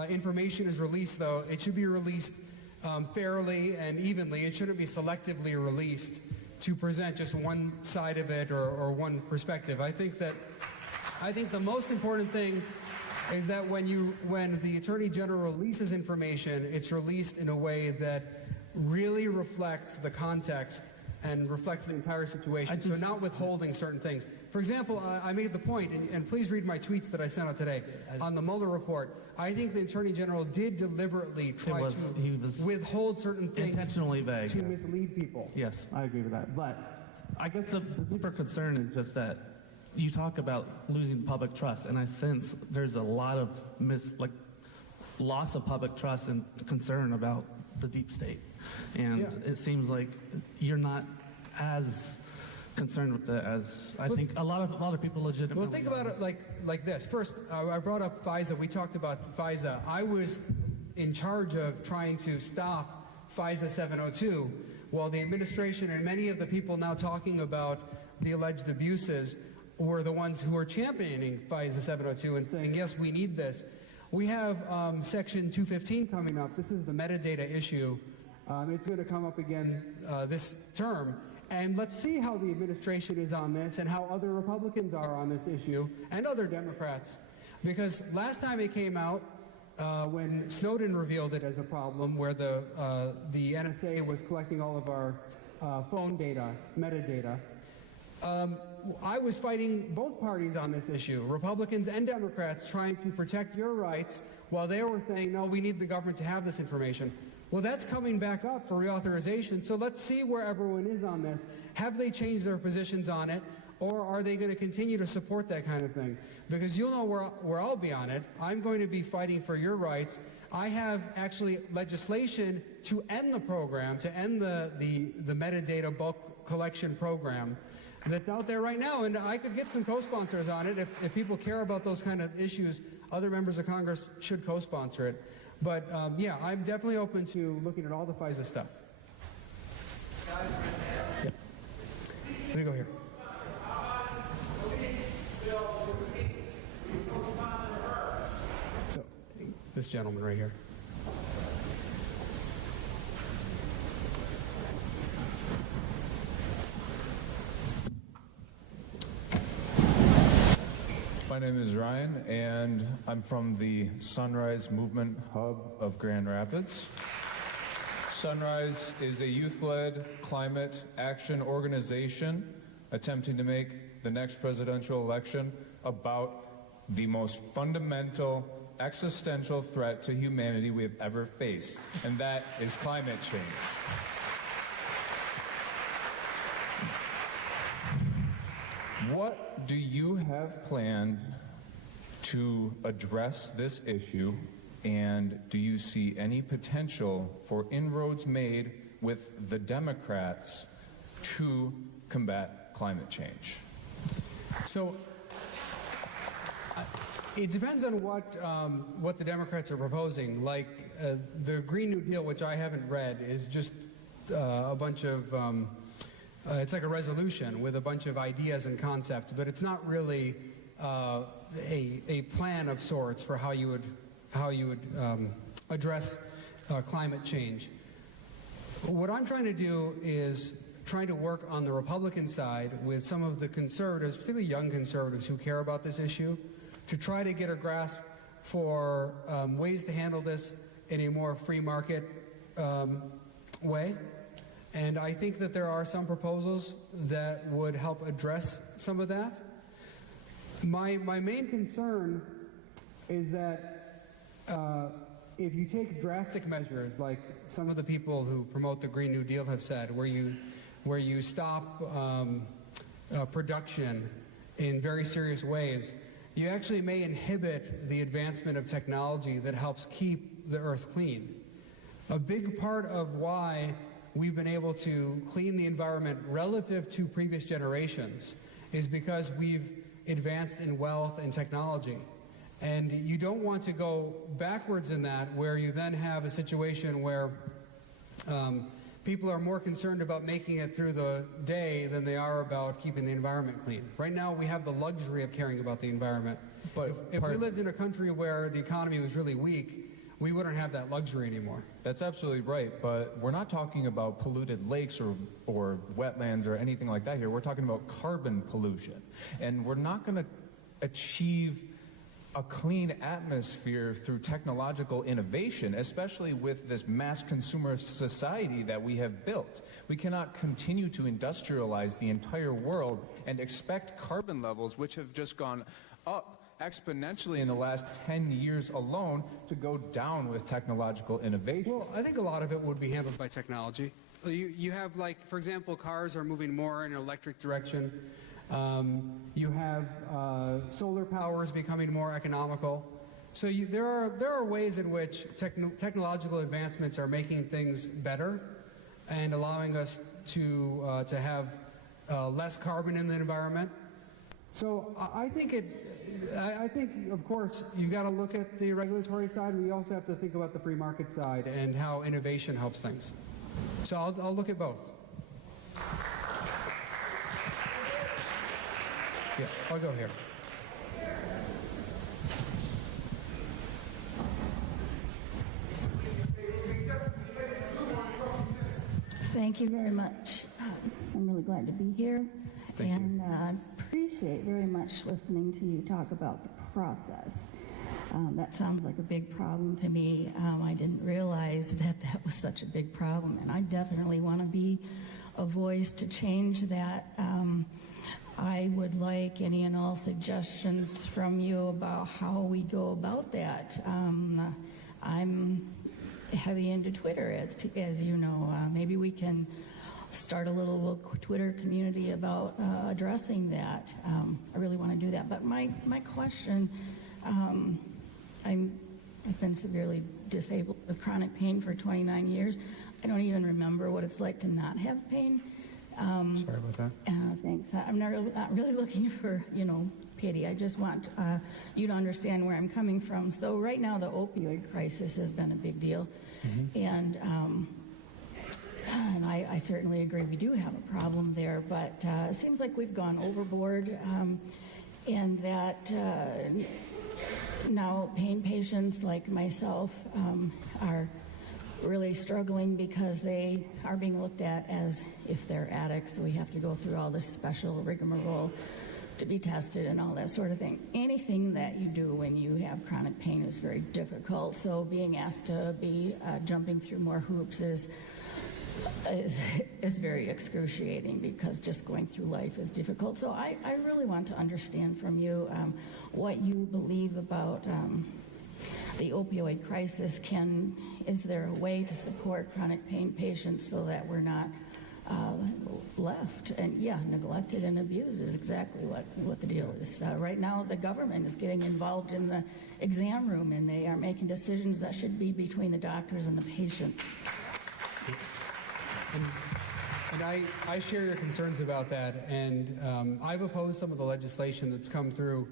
information is released, though, it should be released fairly and evenly. It shouldn't be selectively released to present just one side of it or one perspective. I think the most important thing is that when the Attorney General releases information, it's released in a way that really reflects the context and reflects the entire situation, so not withholding certain things. For example, I made the point, and please read my tweets that I sent out today, on the Mueller report. I think the Attorney General did deliberately try to withhold certain things intentionally vague to mislead people. Yes, I agree with that. But I guess the deeper concern is just that you talk about losing public trust, and I sense there's a lot of loss of public trust and concern about the deep state. And it seems like you're not as concerned with that as I think a lot of other people legitimately. Well, think about it like this. First, I brought up FISA. We talked about FISA. I was in charge of trying to stop FISA 702, while the administration and many of the people now talking about the alleged abuses were the ones who are championing FISA 702 and saying, yes, we need this. We have Section 215 coming up. This is the metadata issue. It's going to come up again this term. And let's see how the administration is on this and how other Republicans are on this issue and other Democrats. Because last time it came out, when Snowden revealed it as a problem, where the NSA was collecting all of our phone data, metadata, I was fighting both parties on this issue, Republicans and Democrats, trying to protect your rights while they were saying, no, we need the government to have this information. Well, that's coming back up for reauthorization, so let's see where everyone is on this. Have they changed their positions on it, or are they going to continue to support that kind of thing? Because you'll know where I'll be on it. I'm going to be fighting for your rights. I have actually legislation to end the program, to end the metadata bulk collection program that's out there right now, and I could get some co-sponsors on it. If people care about those kind of issues, other members of Congress should co-sponsor it. But yeah, I'm definitely open to looking at all the FISA stuff. Yeah. Let me go here. So, this gentleman right here. My name is Ryan, and I'm from the Sunrise Movement Hub of Grand Rapids. Sunrise is a youth-led climate action organization attempting to make the next presidential election about the most fundamental, existential threat to humanity we have ever faced, and that is climate change. What do you have planned to address this issue, and do you see any potential for inroads made with the Democrats to combat climate change? So it depends on what the Democrats are proposing. Like the Green New Deal, which I haven't read, is just a bunch of it's like a resolution with a bunch of ideas and concepts, but it's not really a plan of sorts for how you would address climate change. What I'm trying to do is trying to work on the Republican side with some of the conservatives, particularly young conservatives who care about this issue, to try to get a grasp for ways to handle this in a more free market way. And I think that there are some proposals that would help address some of that. My main concern is that if you take drastic measures, like some of the people who promote the Green New Deal have said, where you stop production in very serious ways, you actually may inhibit the advancement of technology that helps keep the earth clean. A big part of why we've been able to clean the environment relative to previous generations is because we've advanced in wealth and technology. And you don't want to go backwards in that, where you then have a situation where people are more concerned about making it through the day than they are about keeping the environment clean. Right now we have the luxury of caring about the environment. But if we lived in a country where the economy was really weak, we wouldn't have that luxury anymore. That's absolutely right, but we're not talking about polluted lakes or wetlands or anything like that here. We're talking about carbon pollution. And we're not going to achieve a clean atmosphere through technological innovation, especially with this mass consumer society that we have built. We cannot continue to industrialize the entire world and expect carbon levels, which have just gone up exponentially in the last 10 years alone, to go down with technological innovation. Well, I think a lot of it would be handled by technology. You have, like, for example, cars are moving more in an electric direction. You have solar power is becoming more economical. So there are ways in which technological advancements are making things better and allowing us to have less carbon in the environment. So I think of course, you've got to look at the regulatory side. We also have to think about the free market side and how innovation helps things. So I'll look at both. Yeah, I'll go here. Thank you very much. I'm really glad to be here. And I appreciate very much listening to you talk about the process. That sounds like a big problem to me. I didn't realize that that was such a big problem, and I definitely want to be a voice to change that. I would like any and all suggestions from you about how we go about that. I'm heavy into Twitter, as you know. Maybe we can start a little Twitter community about addressing that. I really want to do that. But my question, I've been severely disabled with chronic pain for 29 years. I don't even remember what it's like to not have pain. Sorry about that. Thanks. I'm not really looking for, pity. I just want you to understand where I'm coming from. So right now, the opioid crisis has been a big deal. And I certainly agree we do have a problem there, but it seems like we've gone overboard, and that now pain patients like myself are really struggling because they are being looked at as if they're addicts. So we have to go through all this special rigmarole to be tested and all that sort of thing. Anything that you do when you have chronic pain is very difficult. So being asked to be jumping through more hoops is very excruciating, because just going through life is difficult. So I really want to understand from you what you believe about the opioid crisis. Is there a way to support chronic pain patients so that we're not left and neglected and abused is exactly what the deal is. Right now the government is getting involved in the exam room, and they are making decisions that should be between the doctors and the patients. And I share your concerns about that, and I've opposed some of the legislation that's come through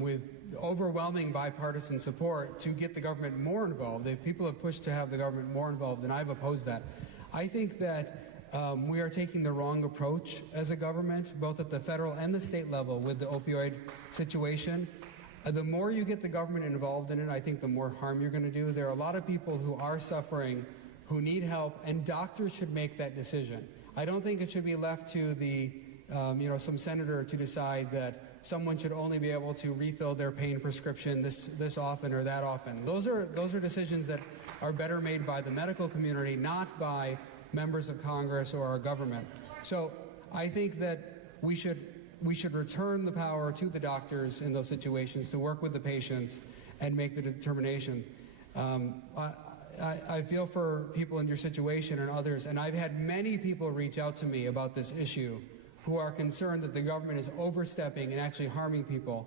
with overwhelming bipartisan support to get the government more involved. If people have pushed to have the government more involved, and I've opposed that. I think that we are taking the wrong approach as a government, both at the federal and the state level, with the opioid situation. The more you get the government involved in it, I think the more harm you're going to do. There are a lot of people who are suffering, who need help, and doctors should make that decision. I don't think it should be left to the, some senator to decide that someone should only be able to refill their pain prescription this often or that often. Those are decisions that are better made by the medical community, not by members of Congress or our government. So I think that we should return the power to the doctors in those situations to work with the patients and make the determination. I feel for people in your situation and others, and I've had many people reach out to me about this issue who are concerned that the government is overstepping and actually harming people.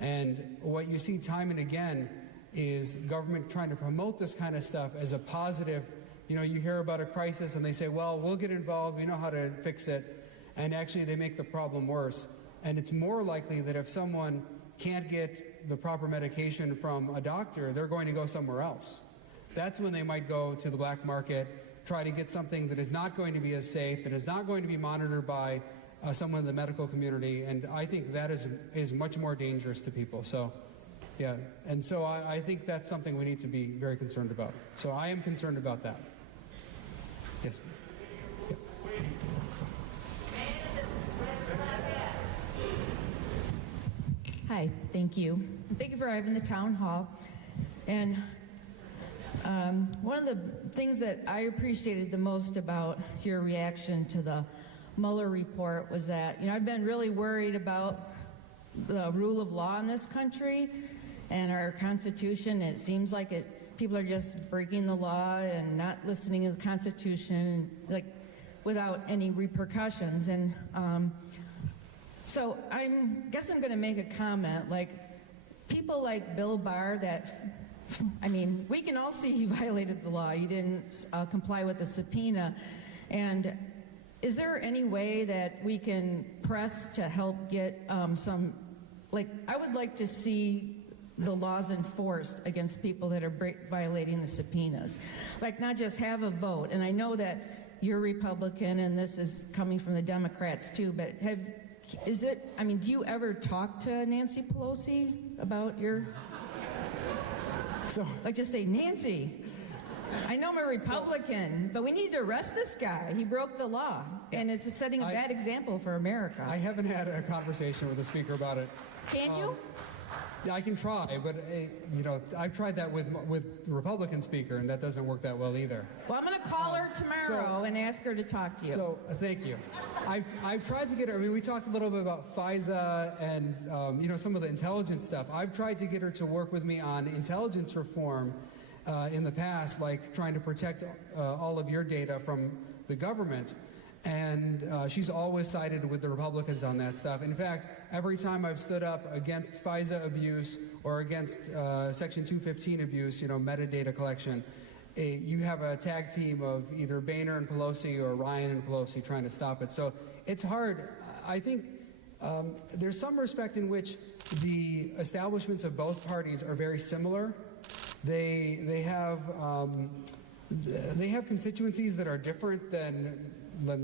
And what you see time and again is government trying to promote this kind of stuff as a positive. You hear about a crisis and they say, well, we'll get involved, we know how to fix it, and actually they make the problem worse. And it's more likely that if someone can't get the proper medication from a doctor, they're going to go somewhere else. That's when they might go to the black market, try to get something that is not going to be as safe, that is not going to be monitored by someone in the medical community, and I think that is much more dangerous to people. So, yeah, and so I think that's something we need to be very concerned about. So I am concerned about that. Yes. Yeah. Hi, thank you. Thank you for having the town hall. And one of the things that I appreciated the most about your reaction to the Mueller report was that, I've been really worried about the rule of law in this country and our Constitution. It seems like people are just breaking the law and not listening to the Constitution, without any repercussions. And so I guess I'm going to make a comment. People like Bill Barr we can all see he violated the law. He didn't comply with the subpoena. And is there any way that we can press to help get I would like to see the laws enforced against people that are violating the subpoenas. Like, not just have a vote, and I know that you're Republican and this is coming from the Democrats too, but do you ever talk to Nancy Pelosi about your, like just say, Nancy, I know I'm a Republican, but we need to arrest this guy. He broke the law, and it's setting a bad example for America. I haven't had a conversation with the speaker about it. Can you? Yeah, I can try, but I've tried that with the Republican speaker, and that doesn't work that well either. Well, I'm going to call her tomorrow and ask her to talk to you. So, thank you. I've tried to get her. I mean, we talked a little bit about FISA and some of the intelligence stuff. I've tried to get her to work with me on intelligence reform in the past, like trying to protect all of your data from the government. And she's always sided with the Republicans on that stuff. In fact, every time I've stood up against FISA abuse or against Section 215 abuse, metadata collection, you have a tag team of either Boehner and Pelosi or Ryan and Pelosi trying to stop it. So it's hard. I think there's some respect in which the establishments of both parties are very similar. They have constituencies that are different than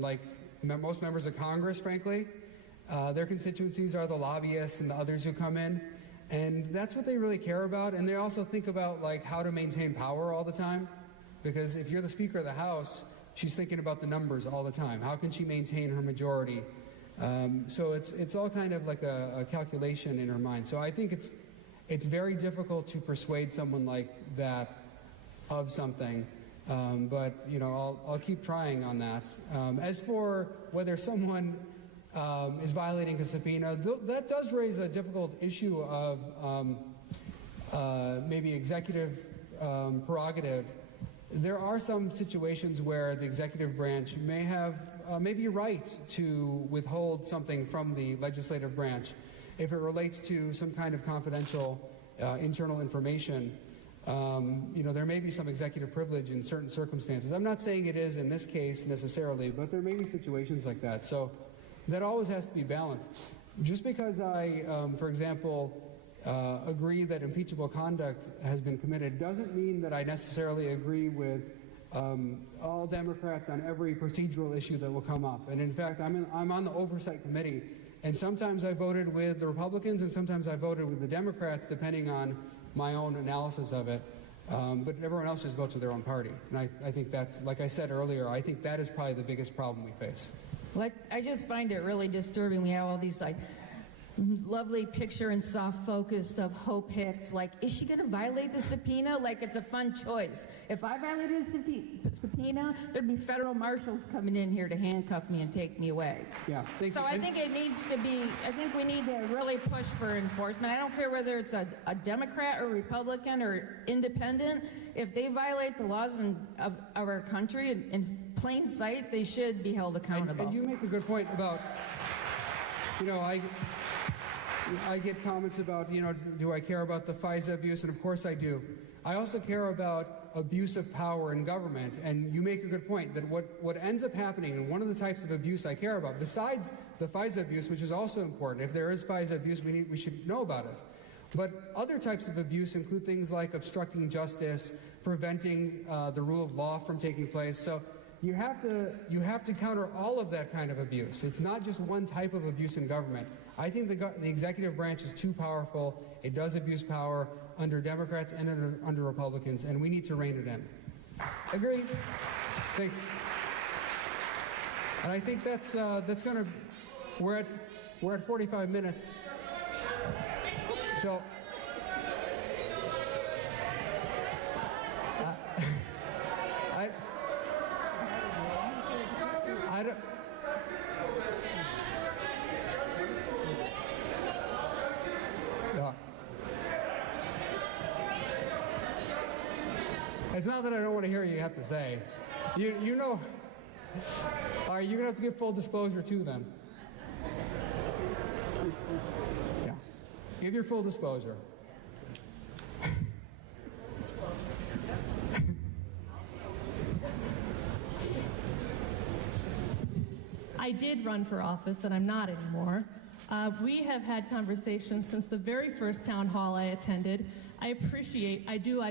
like most members of Congress, frankly. Their constituencies are the lobbyists and the others who come in, and that's what they really care about. And they also think about like how to maintain power all the time, because if you're the Speaker of the House, she's thinking about the numbers all the time. How can she maintain her majority? So it's all kind of like a calculation in her mind. So I think it's very difficult to persuade someone like that of something. But I'll keep trying on that. As for whether someone is violating a subpoena, that does raise a difficult issue of maybe executive prerogative. There are some situations where the executive branch may be right to withhold something from the legislative branch if it relates to some kind of confidential internal information. There may be some executive privilege in certain circumstances. I'm not saying it is in this case necessarily, but there may be situations like that. So that always has to be balanced. Just because I, for example, agree that impeachable conduct has been committed doesn't mean that I necessarily agree with all Democrats on every procedural issue that will come up. And in fact, I'm on the Oversight Committee, and sometimes I voted with the Republicans and sometimes I voted with the Democrats, depending on my own analysis of it, but everyone else just votes with their own party. And I think that's, like I said earlier, I think that is probably the biggest problem we face. Like, I just find it really disturbing. We have all these lovely picture and soft focus of Hope Hicks. Like, is she going to violate the subpoena? Like, it's a fun choice. If I violated a subpoena, there'd be federal marshals coming in here to handcuff me and take me away. Yeah. So I think it needs to be, I think we need to really push for enforcement. I don't care whether it's a Democrat or Republican or independent. If they violate the laws of our country in plain sight, they should be held accountable. And you make a good point about, I get comments about, do I care about the FISA abuse? And of course I do. I also care about abuse of power in government. And you make a good point that what ends up happening, and one of the types of abuse I care about, besides the FISA abuse, which is also important, if there is FISA abuse, we should know about it. But other types of abuse include things like obstructing justice, preventing the rule of law from taking place. So you have to counter all of that kind of abuse. It's not just one type of abuse in government. I think the executive branch is too powerful. It does abuse power under Democrats and under Republicans, and we need to rein it in. Agreed. Thanks. And I think that's gonna. We're at 45 minutes. So. I don't. It's not that I don't want to hear what you have to say. You know. All right, you're going to have to give full disclosure to them. Yeah. Give your full disclosure. I did run for office, and I'm not anymore. We have had conversations since the very first town hall I attended. I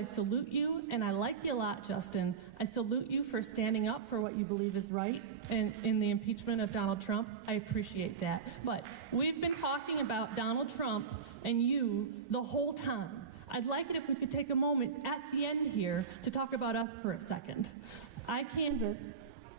salute you, and I like you a lot, Justin. I salute you for standing up for what you believe is right in the impeachment of Donald Trump. I appreciate that. But we've been talking about Donald Trump and you the whole time. I'd like it if we could take a moment at the end here to talk about us for a second. I canvassed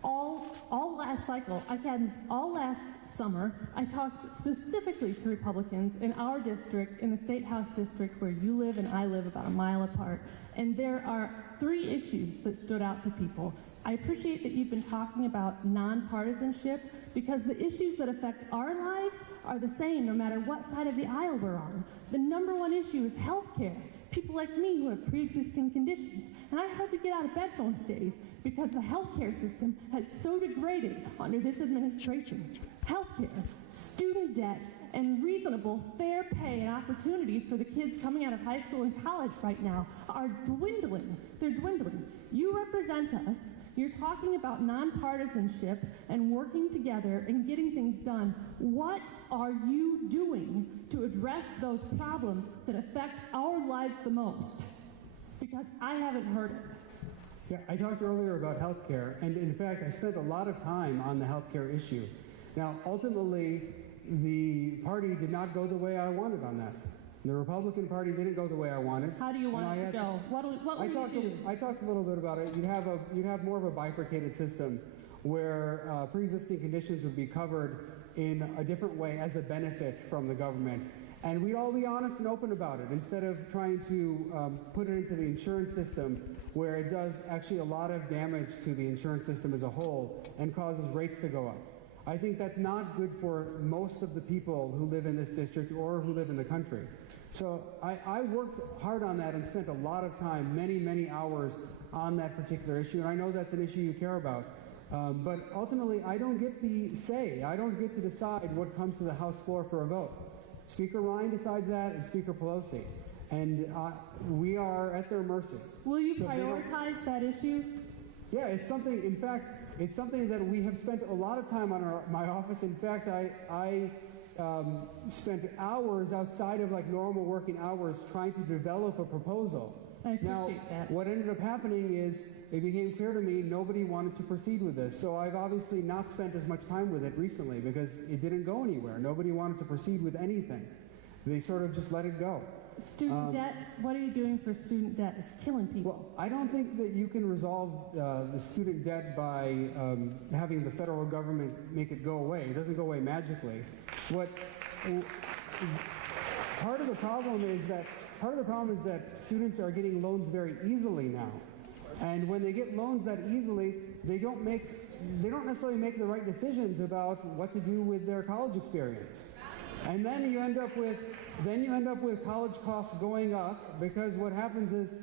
all last cycle. I canvassed all last summer. I talked specifically to Republicans in our district, in the State House district where you live and I live about a mile apart. And there are 3 issues that stood out to people. I appreciate that you've been talking about nonpartisanship because the issues that affect our lives are the same no matter what side of the aisle we're on. The number 1 issue is health care. People like me who have pre-existing conditions. And I hardly get out of bed most days because the healthcare system has so degraded under this administration. Healthcare, student debt, and reasonable, fair pay and opportunity for the kids coming out of high school and college right now are dwindling. They're dwindling. You represent us. You're talking about nonpartisanship and working together and getting things done. What are you doing to address those problems that affect our lives the most? Because I haven't heard it. Yeah, I talked earlier about health care, and in fact, I spent a lot of time on the health care issue. Now, ultimately, the party did not go the way I wanted on that. The Republican Party didn't go the way I wanted. How do you want it to go? What will you do? I talked a little bit about it. You'd have more of a bifurcated system where pre-existing conditions would be covered in a different way as a benefit from the government. And we'd all be honest and open about it instead of trying to put it into the insurance system where it does actually a lot of damage to the insurance system as a whole and causes rates to go up. I think that's not good for most of the people who live in this district or who live in the country. So I worked hard on that and spent a lot of time, many, many hours on that particular issue, and I know that's an issue you care about. But ultimately, I don't get the say. I don't get to decide what comes to the House floor for a vote. Speaker Ryan decides that, and Speaker Pelosi. And we are at their mercy. Will you prioritize that issue? Yeah, it's something, in fact, it's something that we have spent a lot of time on my office. In fact, I spent hours outside of like normal working hours trying to develop a proposal. I appreciate that. What ended up happening is it became clear to me nobody wanted to proceed with this. So I've obviously not spent as much time with it recently because it didn't go anywhere. Nobody wanted to proceed with anything. They sort of just let it go. Student debt, what are you doing for student debt? It's killing people. Well, I don't think that you can resolve the student debt by having the federal government make it go away. It doesn't go away magically. Part of the problem is that students are getting loans very easily now. And when they get loans that easily, they don't necessarily make the right decisions about what to do with their college experience. And then you end up with college costs going up because what happens is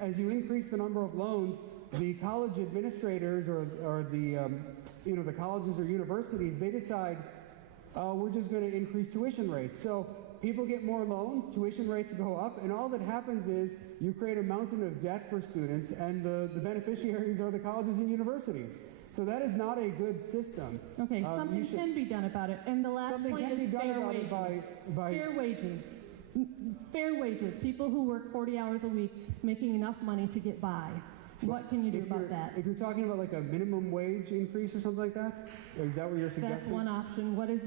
as you increase the number of loans, the college administrators or the colleges or universities, they decide we're just going to increase tuition rates. So people get more loans, tuition rates go up, and all that happens is you create a mountain of debt for students, and the beneficiaries are the colleges and universities. So that is not a good system. Okay, something can be done about it. And the last point is fair wages. Fair wages. Fair wages. People who work 40 hours a week making enough money to get by. What can you do about that? If you're talking about like a minimum wage increase or something like that, is that what you're suggesting? That's one option. What is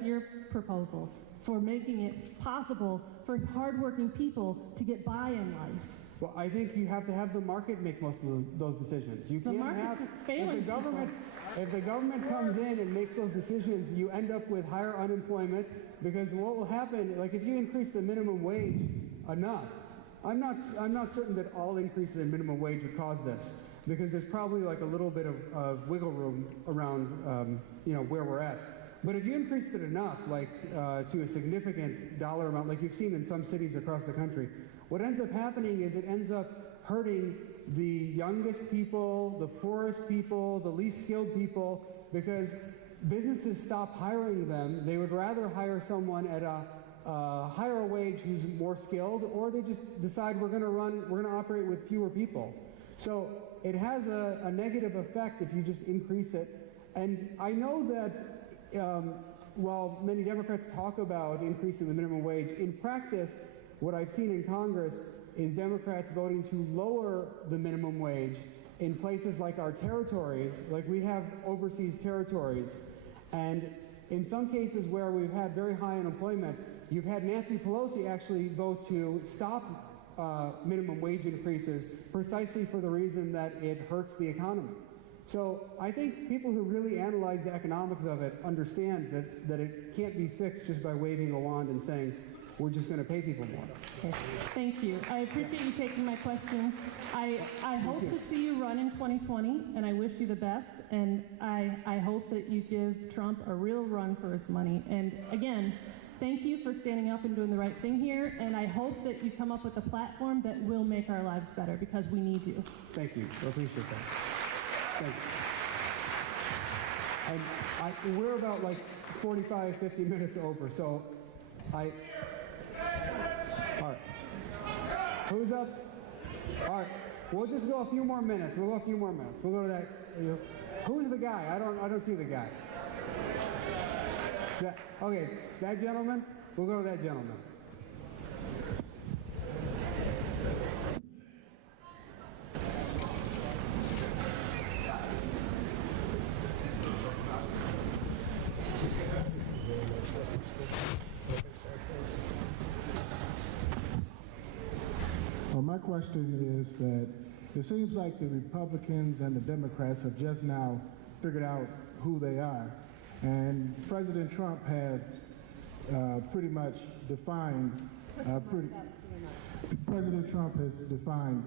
your proposal for making it possible for hardworking people to get by in life? Well, I think you have to have the market make most of those decisions. You can't have if the government comes in and makes those decisions, you end up with higher unemployment because what will happen, like if you increase the minimum wage enough, I'm not certain that all increases in minimum wage would cause this because there's probably like a little bit of wiggle room around where we're at. But if you increase it enough, like to a significant dollar amount, like you've seen in some cities across the country, what ends up happening is it ends up hurting the youngest people, the poorest people, the least skilled people, because businesses stop hiring them. They would rather hire someone at a higher wage who's more skilled, or they just decide we're going to operate with fewer people. So it has a negative effect if you just increase it. And I know that while many Democrats talk about increasing the minimum wage, in practice, what I've seen in Congress is Democrats voting to lower the minimum wage in places like our territories, like we have overseas territories. And in some cases where we've had very high unemployment, you've had Nancy Pelosi actually vote to stop minimum wage increases precisely for the reason that it hurts the economy. So I think people who really analyze the economics of it understand that it can't be fixed just by waving a wand and saying, we're just going to pay people more. Okay. Thank you. I appreciate you taking my question. I hope to see you run in 2020, and I wish you the best. And I hope that you give Trump a real run for his money. And again, thank you for standing up and doing the right thing here. And I hope that you come up with a platform that will make our lives better, because we need you. Thank you. I appreciate that. Thanks. And we're about like 45, 50 minutes over, so all right. Who's up? All right. We'll just go a few more minutes. We'll go a few more minutes. We'll go to that. Who's the guy? I don't see the guy. Okay, that gentleman? We'll go to that gentleman. Well, my question is that it seems like the Republicans and the Democrats have just now figured out who they are. And President Trump has pretty much defined, President Trump has defined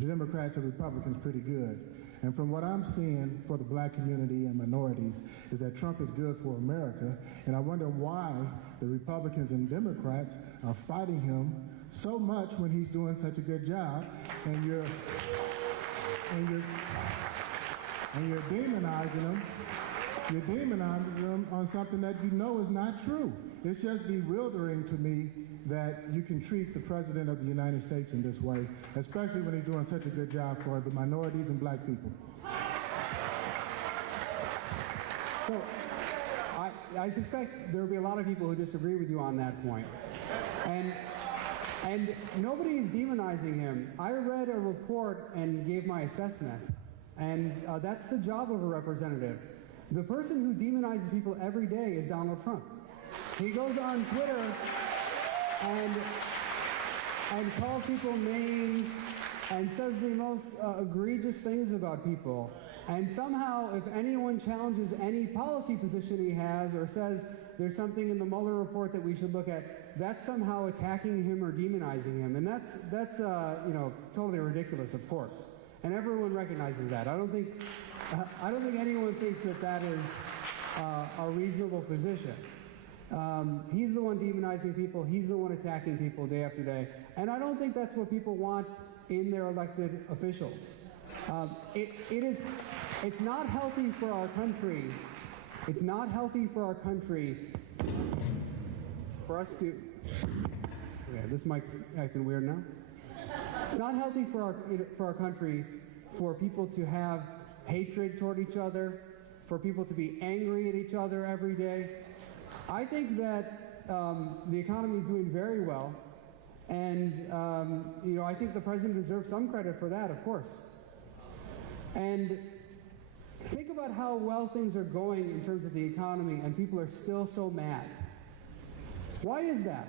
the Democrats and Republicans pretty good. And from what I'm seeing for the black community and minorities is that Trump is good for America. And I wonder why the Republicans and Democrats are fighting him so much when he's doing such a good job, and you're demonizing him. You're demonizing him on something that you know is not true. It's just bewildering to me that you can treat the President of the United States in this way, especially when he's doing such a good job for the minorities and black people. So I suspect there will be a lot of people who disagree with you on that point. And nobody is demonizing him. I read a report and gave my assessment, and that's the job of a representative. The person who demonizes people every day is Donald Trump. He goes on Twitter and calls people names and says the most egregious things about people. And somehow, if anyone challenges any policy position he has or says there's something in the Mueller report that we should look at, that's somehow attacking him or demonizing him. And that's totally ridiculous, of course. And everyone recognizes that. I don't think anyone thinks that is a reasonable position. He's the one demonizing people. He's the one attacking people day after day. And I don't think that's what people want in their elected officials. It's not healthy for our country. It's not healthy for our country for us to... Okay, this mic's acting weird now. It's not healthy for our country for people to have hatred toward each other, for people to be angry at each other every day. I think that the economy is doing very well, and I think the president deserves some credit for that, of course. And think about how well things are going in terms of the economy, and people are still so mad. Why is that?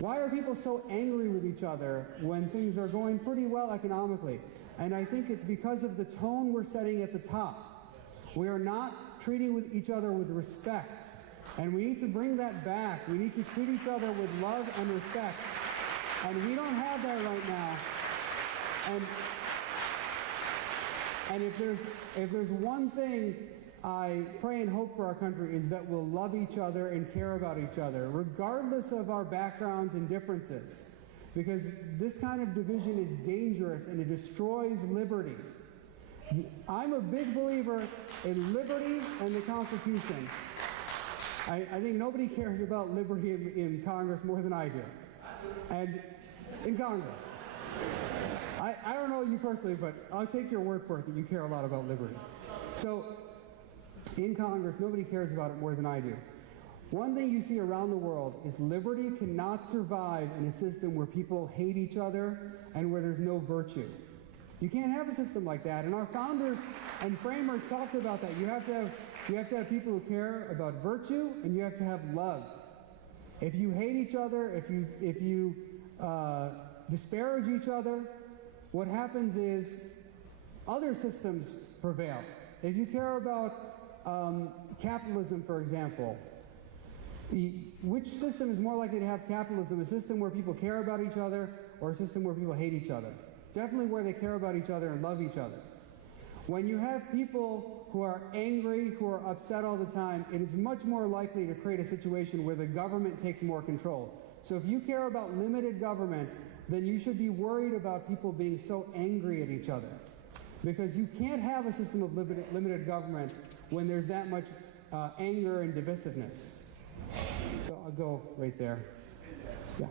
Why are people so angry with each other when things are going pretty well economically? And I think it's because of the tone we're setting at the top. We are not treating with each other with respect. And we need to bring that back. We need to treat each other with love and respect. And we don't have that right now. And if there's one thing I pray and hope for our country is that we'll love each other and care about each other, regardless of our backgrounds and differences. Because this kind of division is dangerous and it destroys liberty. I'm a big believer in liberty and the Constitution. I think nobody cares about liberty in Congress more than I do. And in Congress. I don't know you personally, but I'll take your word for it that you care a lot about liberty. So in Congress, nobody cares about it more than I do. One thing you see around the world is liberty cannot survive in a system where people hate each other and where there's no virtue. You can't have a system like that. And our founders and framers talked about that. You have to have people who care about virtue, and you have to have love. If you hate each other, if you disparage each other, what happens is other systems prevail. If you care about capitalism, for example, which system is more likely to have capitalism? A system where people care about each other, or a system where people hate each other? Definitely where they care about each other and love each other. When you have people who are angry, who are upset all the time, it is much more likely to create a situation where the government takes more control. So if you care about limited government, then you should be worried about people being so angry at each other. Because you can't have a system of limited government when there's that much anger and divisiveness. So I'll go right there. Yeah.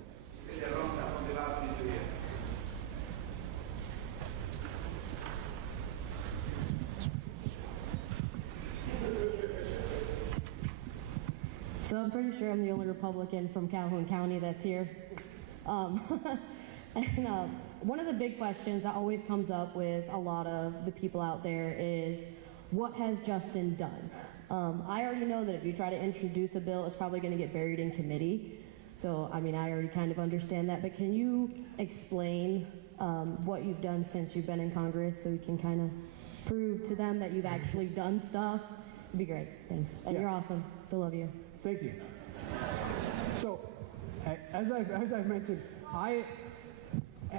So I'm pretty sure I'm the only Republican from Calhoun County that's here. One of the big questions that always comes up with a lot of the people out there is, what has Justin done? I already know that if you try to introduce a bill, it's probably going to get buried in committee. So, I mean, I already kind of understand that. But can you explain what you've done since you've been in Congress so we can kind of prove to them that you've actually done stuff? It'd be great. Thanks. And you're awesome. Still love you. Thank you. So, as I've mentioned,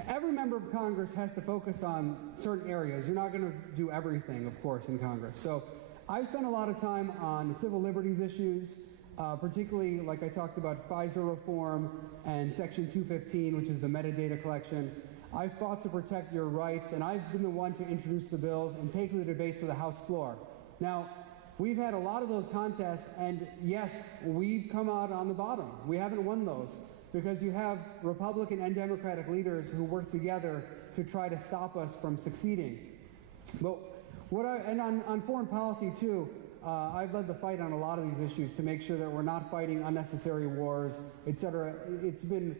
every member of Congress has to focus on certain areas. You're not going to do everything, of course, in Congress. So I've spent a lot of time on civil liberties issues, particularly, like I talked about, FISA reform and Section 215, which is the metadata collection. I've fought to protect your rights, and I've been the one to introduce the bills and take the debates to the House floor. Now, we've had a lot of those contests, and yes, we've come out on the bottom. We haven't won those because you have Republican and Democratic leaders who work together to try to stop us from succeeding. But on foreign policy too, I've led the fight on a lot of these issues to make sure that we're not fighting unnecessary wars, etc. It's been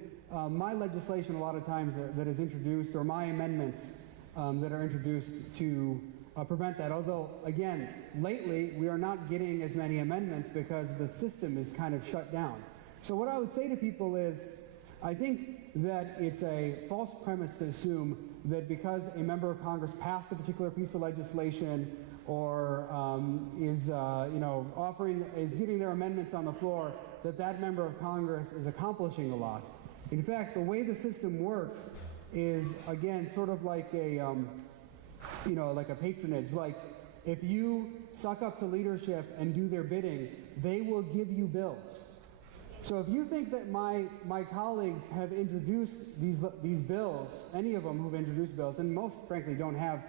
my legislation a lot of times that is introduced, or my amendments that are introduced to prevent that. Although, again, lately we are not getting as many amendments because the system is kind of shut down. So what I would say to people is, I think that it's a false premise to assume that because a member of Congress passed a particular piece of legislation or is getting their amendments on the floor, that member of Congress is accomplishing a lot. In fact, the way the system works is, again, sort of like like a patronage. Like, if you suck up to leadership and do their bidding, they will give you bills. So if you think that my colleagues have introduced these bills, any of them who've introduced bills, and most, frankly, don't have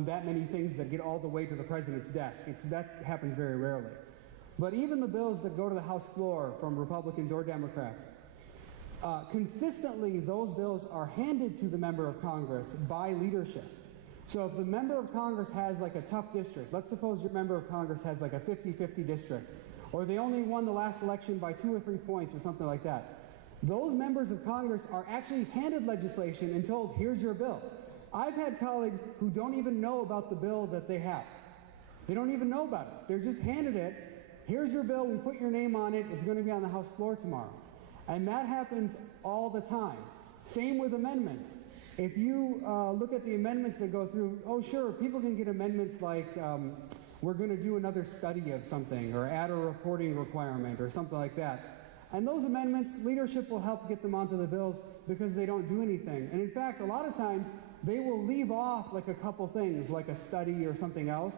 that many things that get all the way to the president's desk. That happens very rarely. But even the bills that go to the House floor from Republicans or Democrats, consistently those bills are handed to the member of Congress by leadership. So if the member of Congress has like a tough district, let's suppose your member of Congress has like a 50-50 district, or they only won the last election by 2 or 3 points or something like that. Those members of Congress are actually handed legislation and told, here's your bill. I've had colleagues who don't even know about the bill that they have. They don't even know about it. They're just handed it. Here's your bill. We put your name on it. It's going to be on the House floor tomorrow. And that happens all the time. Same with amendments. If you look at the amendments that go through, oh, sure, people can get amendments like we're going to do another study of something or add a reporting requirement or something like that. And those amendments, leadership will help get them onto the bills because they don't do anything. And in fact, a lot of times, they will leave off like a couple things, like a study or something else,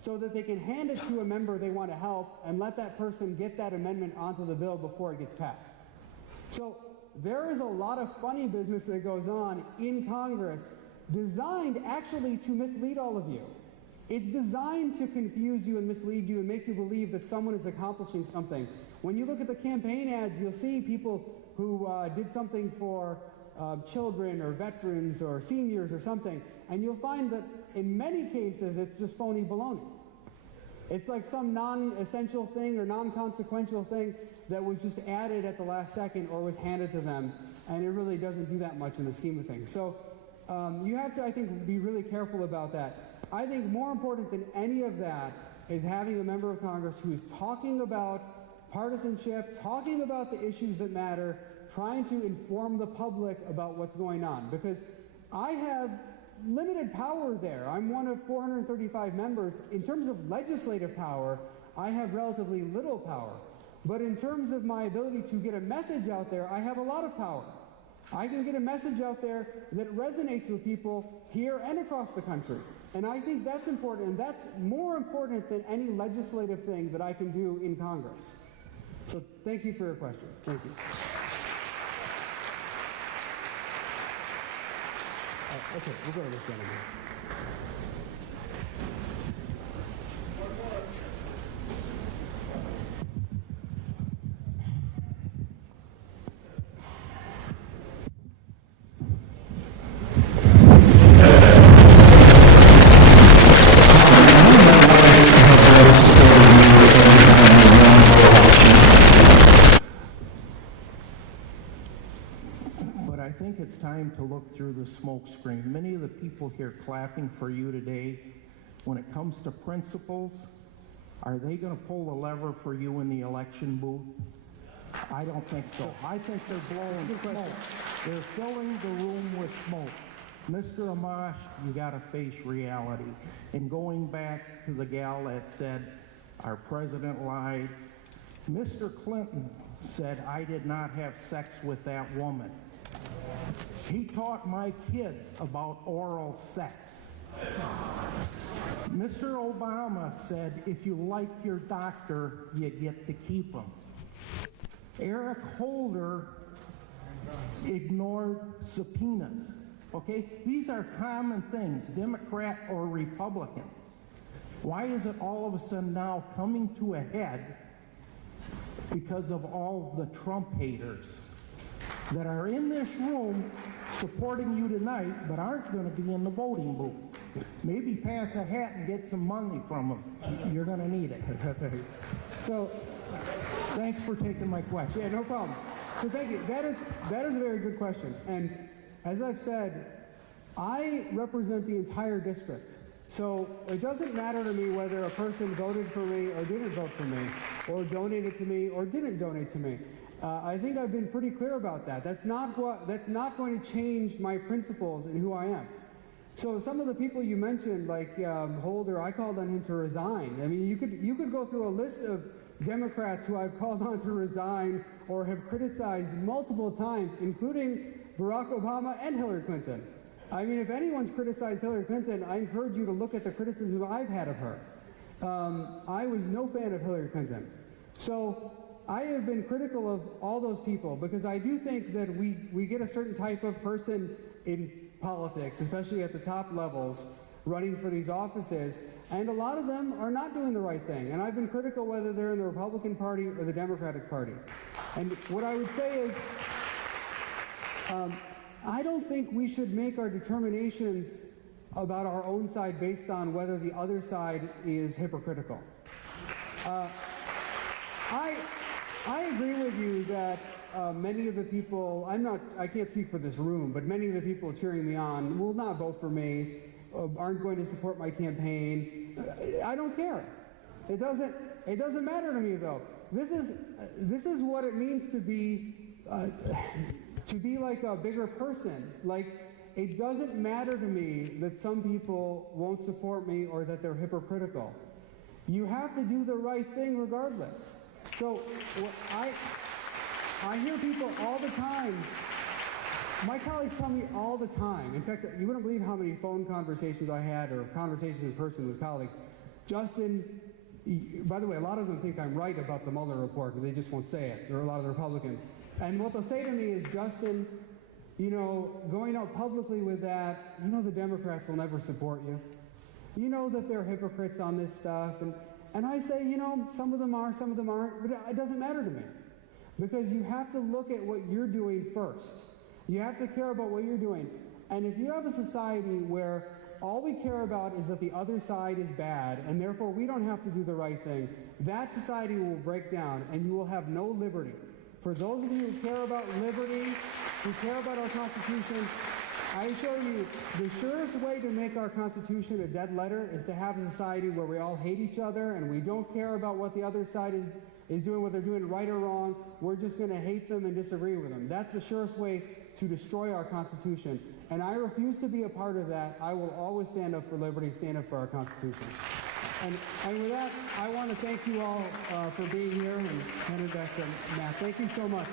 so that they can hand it to a member they want to help and let that person get that amendment onto the bill before it gets passed. So there is a lot of funny business that goes on in Congress designed actually to mislead all of you. It's designed to confuse you and mislead you and make you believe that someone is accomplishing something. When you look at the campaign ads, you'll see people who did something for children or veterans or seniors or something, and you'll find that in many cases it's just phony baloney. It's like some non-essential thing or non-consequential thing that was just added at the last second or was handed to them, and it really doesn't do that much in the scheme of things. So you have to, I think, be really careful about that. I think more important than any of that is having a member of Congress who is talking about partisanship, talking about the issues that matter, trying to inform the public about what's going on. Because I have limited power there. I'm one of 435 members. In terms of legislative power, I have relatively little power. But in terms of my ability to get a message out there, I have a lot of power. I can get a message out there that resonates with people here and across the country. And I think that's important, and that's more important than any legislative thing that I can do in Congress. So thank you for your question. Thank you. Okay, we'll go to this gentleman. I think it's time to look through the smoke screen. Many of the people here clapping for you today, when it comes to principles, are they going to pull the lever for you in the election booth? I don't think so. I think they're blowing smoke. They're filling the room with smoke. Mr. Amash, you got to face reality. And going back to the gal that said our president lied, Mr. Clinton said I did not have sex with that woman. He taught my kids about oral sex. Mr. Obama said, if you like your doctor, you get to keep him. Eric Holder ignored subpoenas. Okay? These are common things, Democrat or Republican. Why is it all of a sudden now coming to a head because of all the Trump haters that are in this room supporting you tonight but aren't going to be in the voting booth? Maybe pass a hat and get some money from them. You're going to need it. So, thanks for taking my question. Yeah, no problem. So thank you. That is a very good question. And as I've said, I represent the entire district. So it doesn't matter to me whether a person voted for me or didn't vote for me, or donated to me or didn't donate to me. I think I've been pretty clear about that. That's not going to change my principles and who I am. So some of the people you mentioned, like Holder, I called on him to resign. I mean, you could go through a list of Democrats who I've called on to resign or have criticized multiple times, including Barack Obama and Hillary Clinton. I mean, if anyone's criticized Hillary Clinton, I encourage you to look at the criticism I've had of her. I was no fan of Hillary Clinton. So I have been critical of all those people because I do think that we get a certain type of person in politics, especially at the top levels, running for these offices, and a lot of them are not doing the right thing. And I've been critical whether they're in the Republican Party or the Democratic Party. And what I would say is, I don't think we should make our determinations about our own side based on whether the other side is hypocritical. I agree with you that many of the people, I can't speak for this room, but many of the people cheering me on will not vote for me, aren't going to support my campaign. I don't care. It doesn't matter to me though. This is what it means to be like a bigger person. Like, it doesn't matter to me that some people won't support me or that they're hypocritical. You have to do the right thing regardless. So I hear people all the time. My colleagues tell me all the time. In fact, you wouldn't believe how many phone conversations I had or conversations in person with colleagues. Justin, by the way, a lot of them think I'm right about the Mueller report, and they just won't say it. There are a lot of the Republicans. And what they'll say to me is, Justin, going out publicly with that, the Democrats will never support you. You know that they're hypocrites on this stuff. And I say, some of them are, some of them aren't, but it doesn't matter to me. Because you have to look at what you're doing first. You have to care about what you're doing. And if you have a society where all we care about is that the other side is bad, and therefore we don't have to do the right thing, that society will break down, and you will have no liberty. For those of you who care about liberty, who care about our Constitution, I assure you, the surest way to make our Constitution a dead letter is to have a society where we all hate each other and we don't care about what the other side is doing, whether they're doing right or wrong. We're just going to hate them and disagree with them. That's the surest way to destroy our Constitution. And I refuse to be a part of that. I will always stand up for liberty, stand up for our Constitution. And with that, I want to thank you all for being here, and hand it back to Matt. Thank you so much.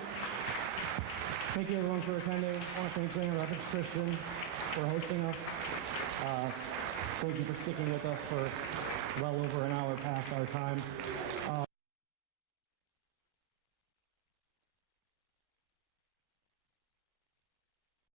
Thank you, everyone, for attending. I want to thank Grand Rapids Christian for hosting us. Thank you for sticking with us for well over an hour past our time.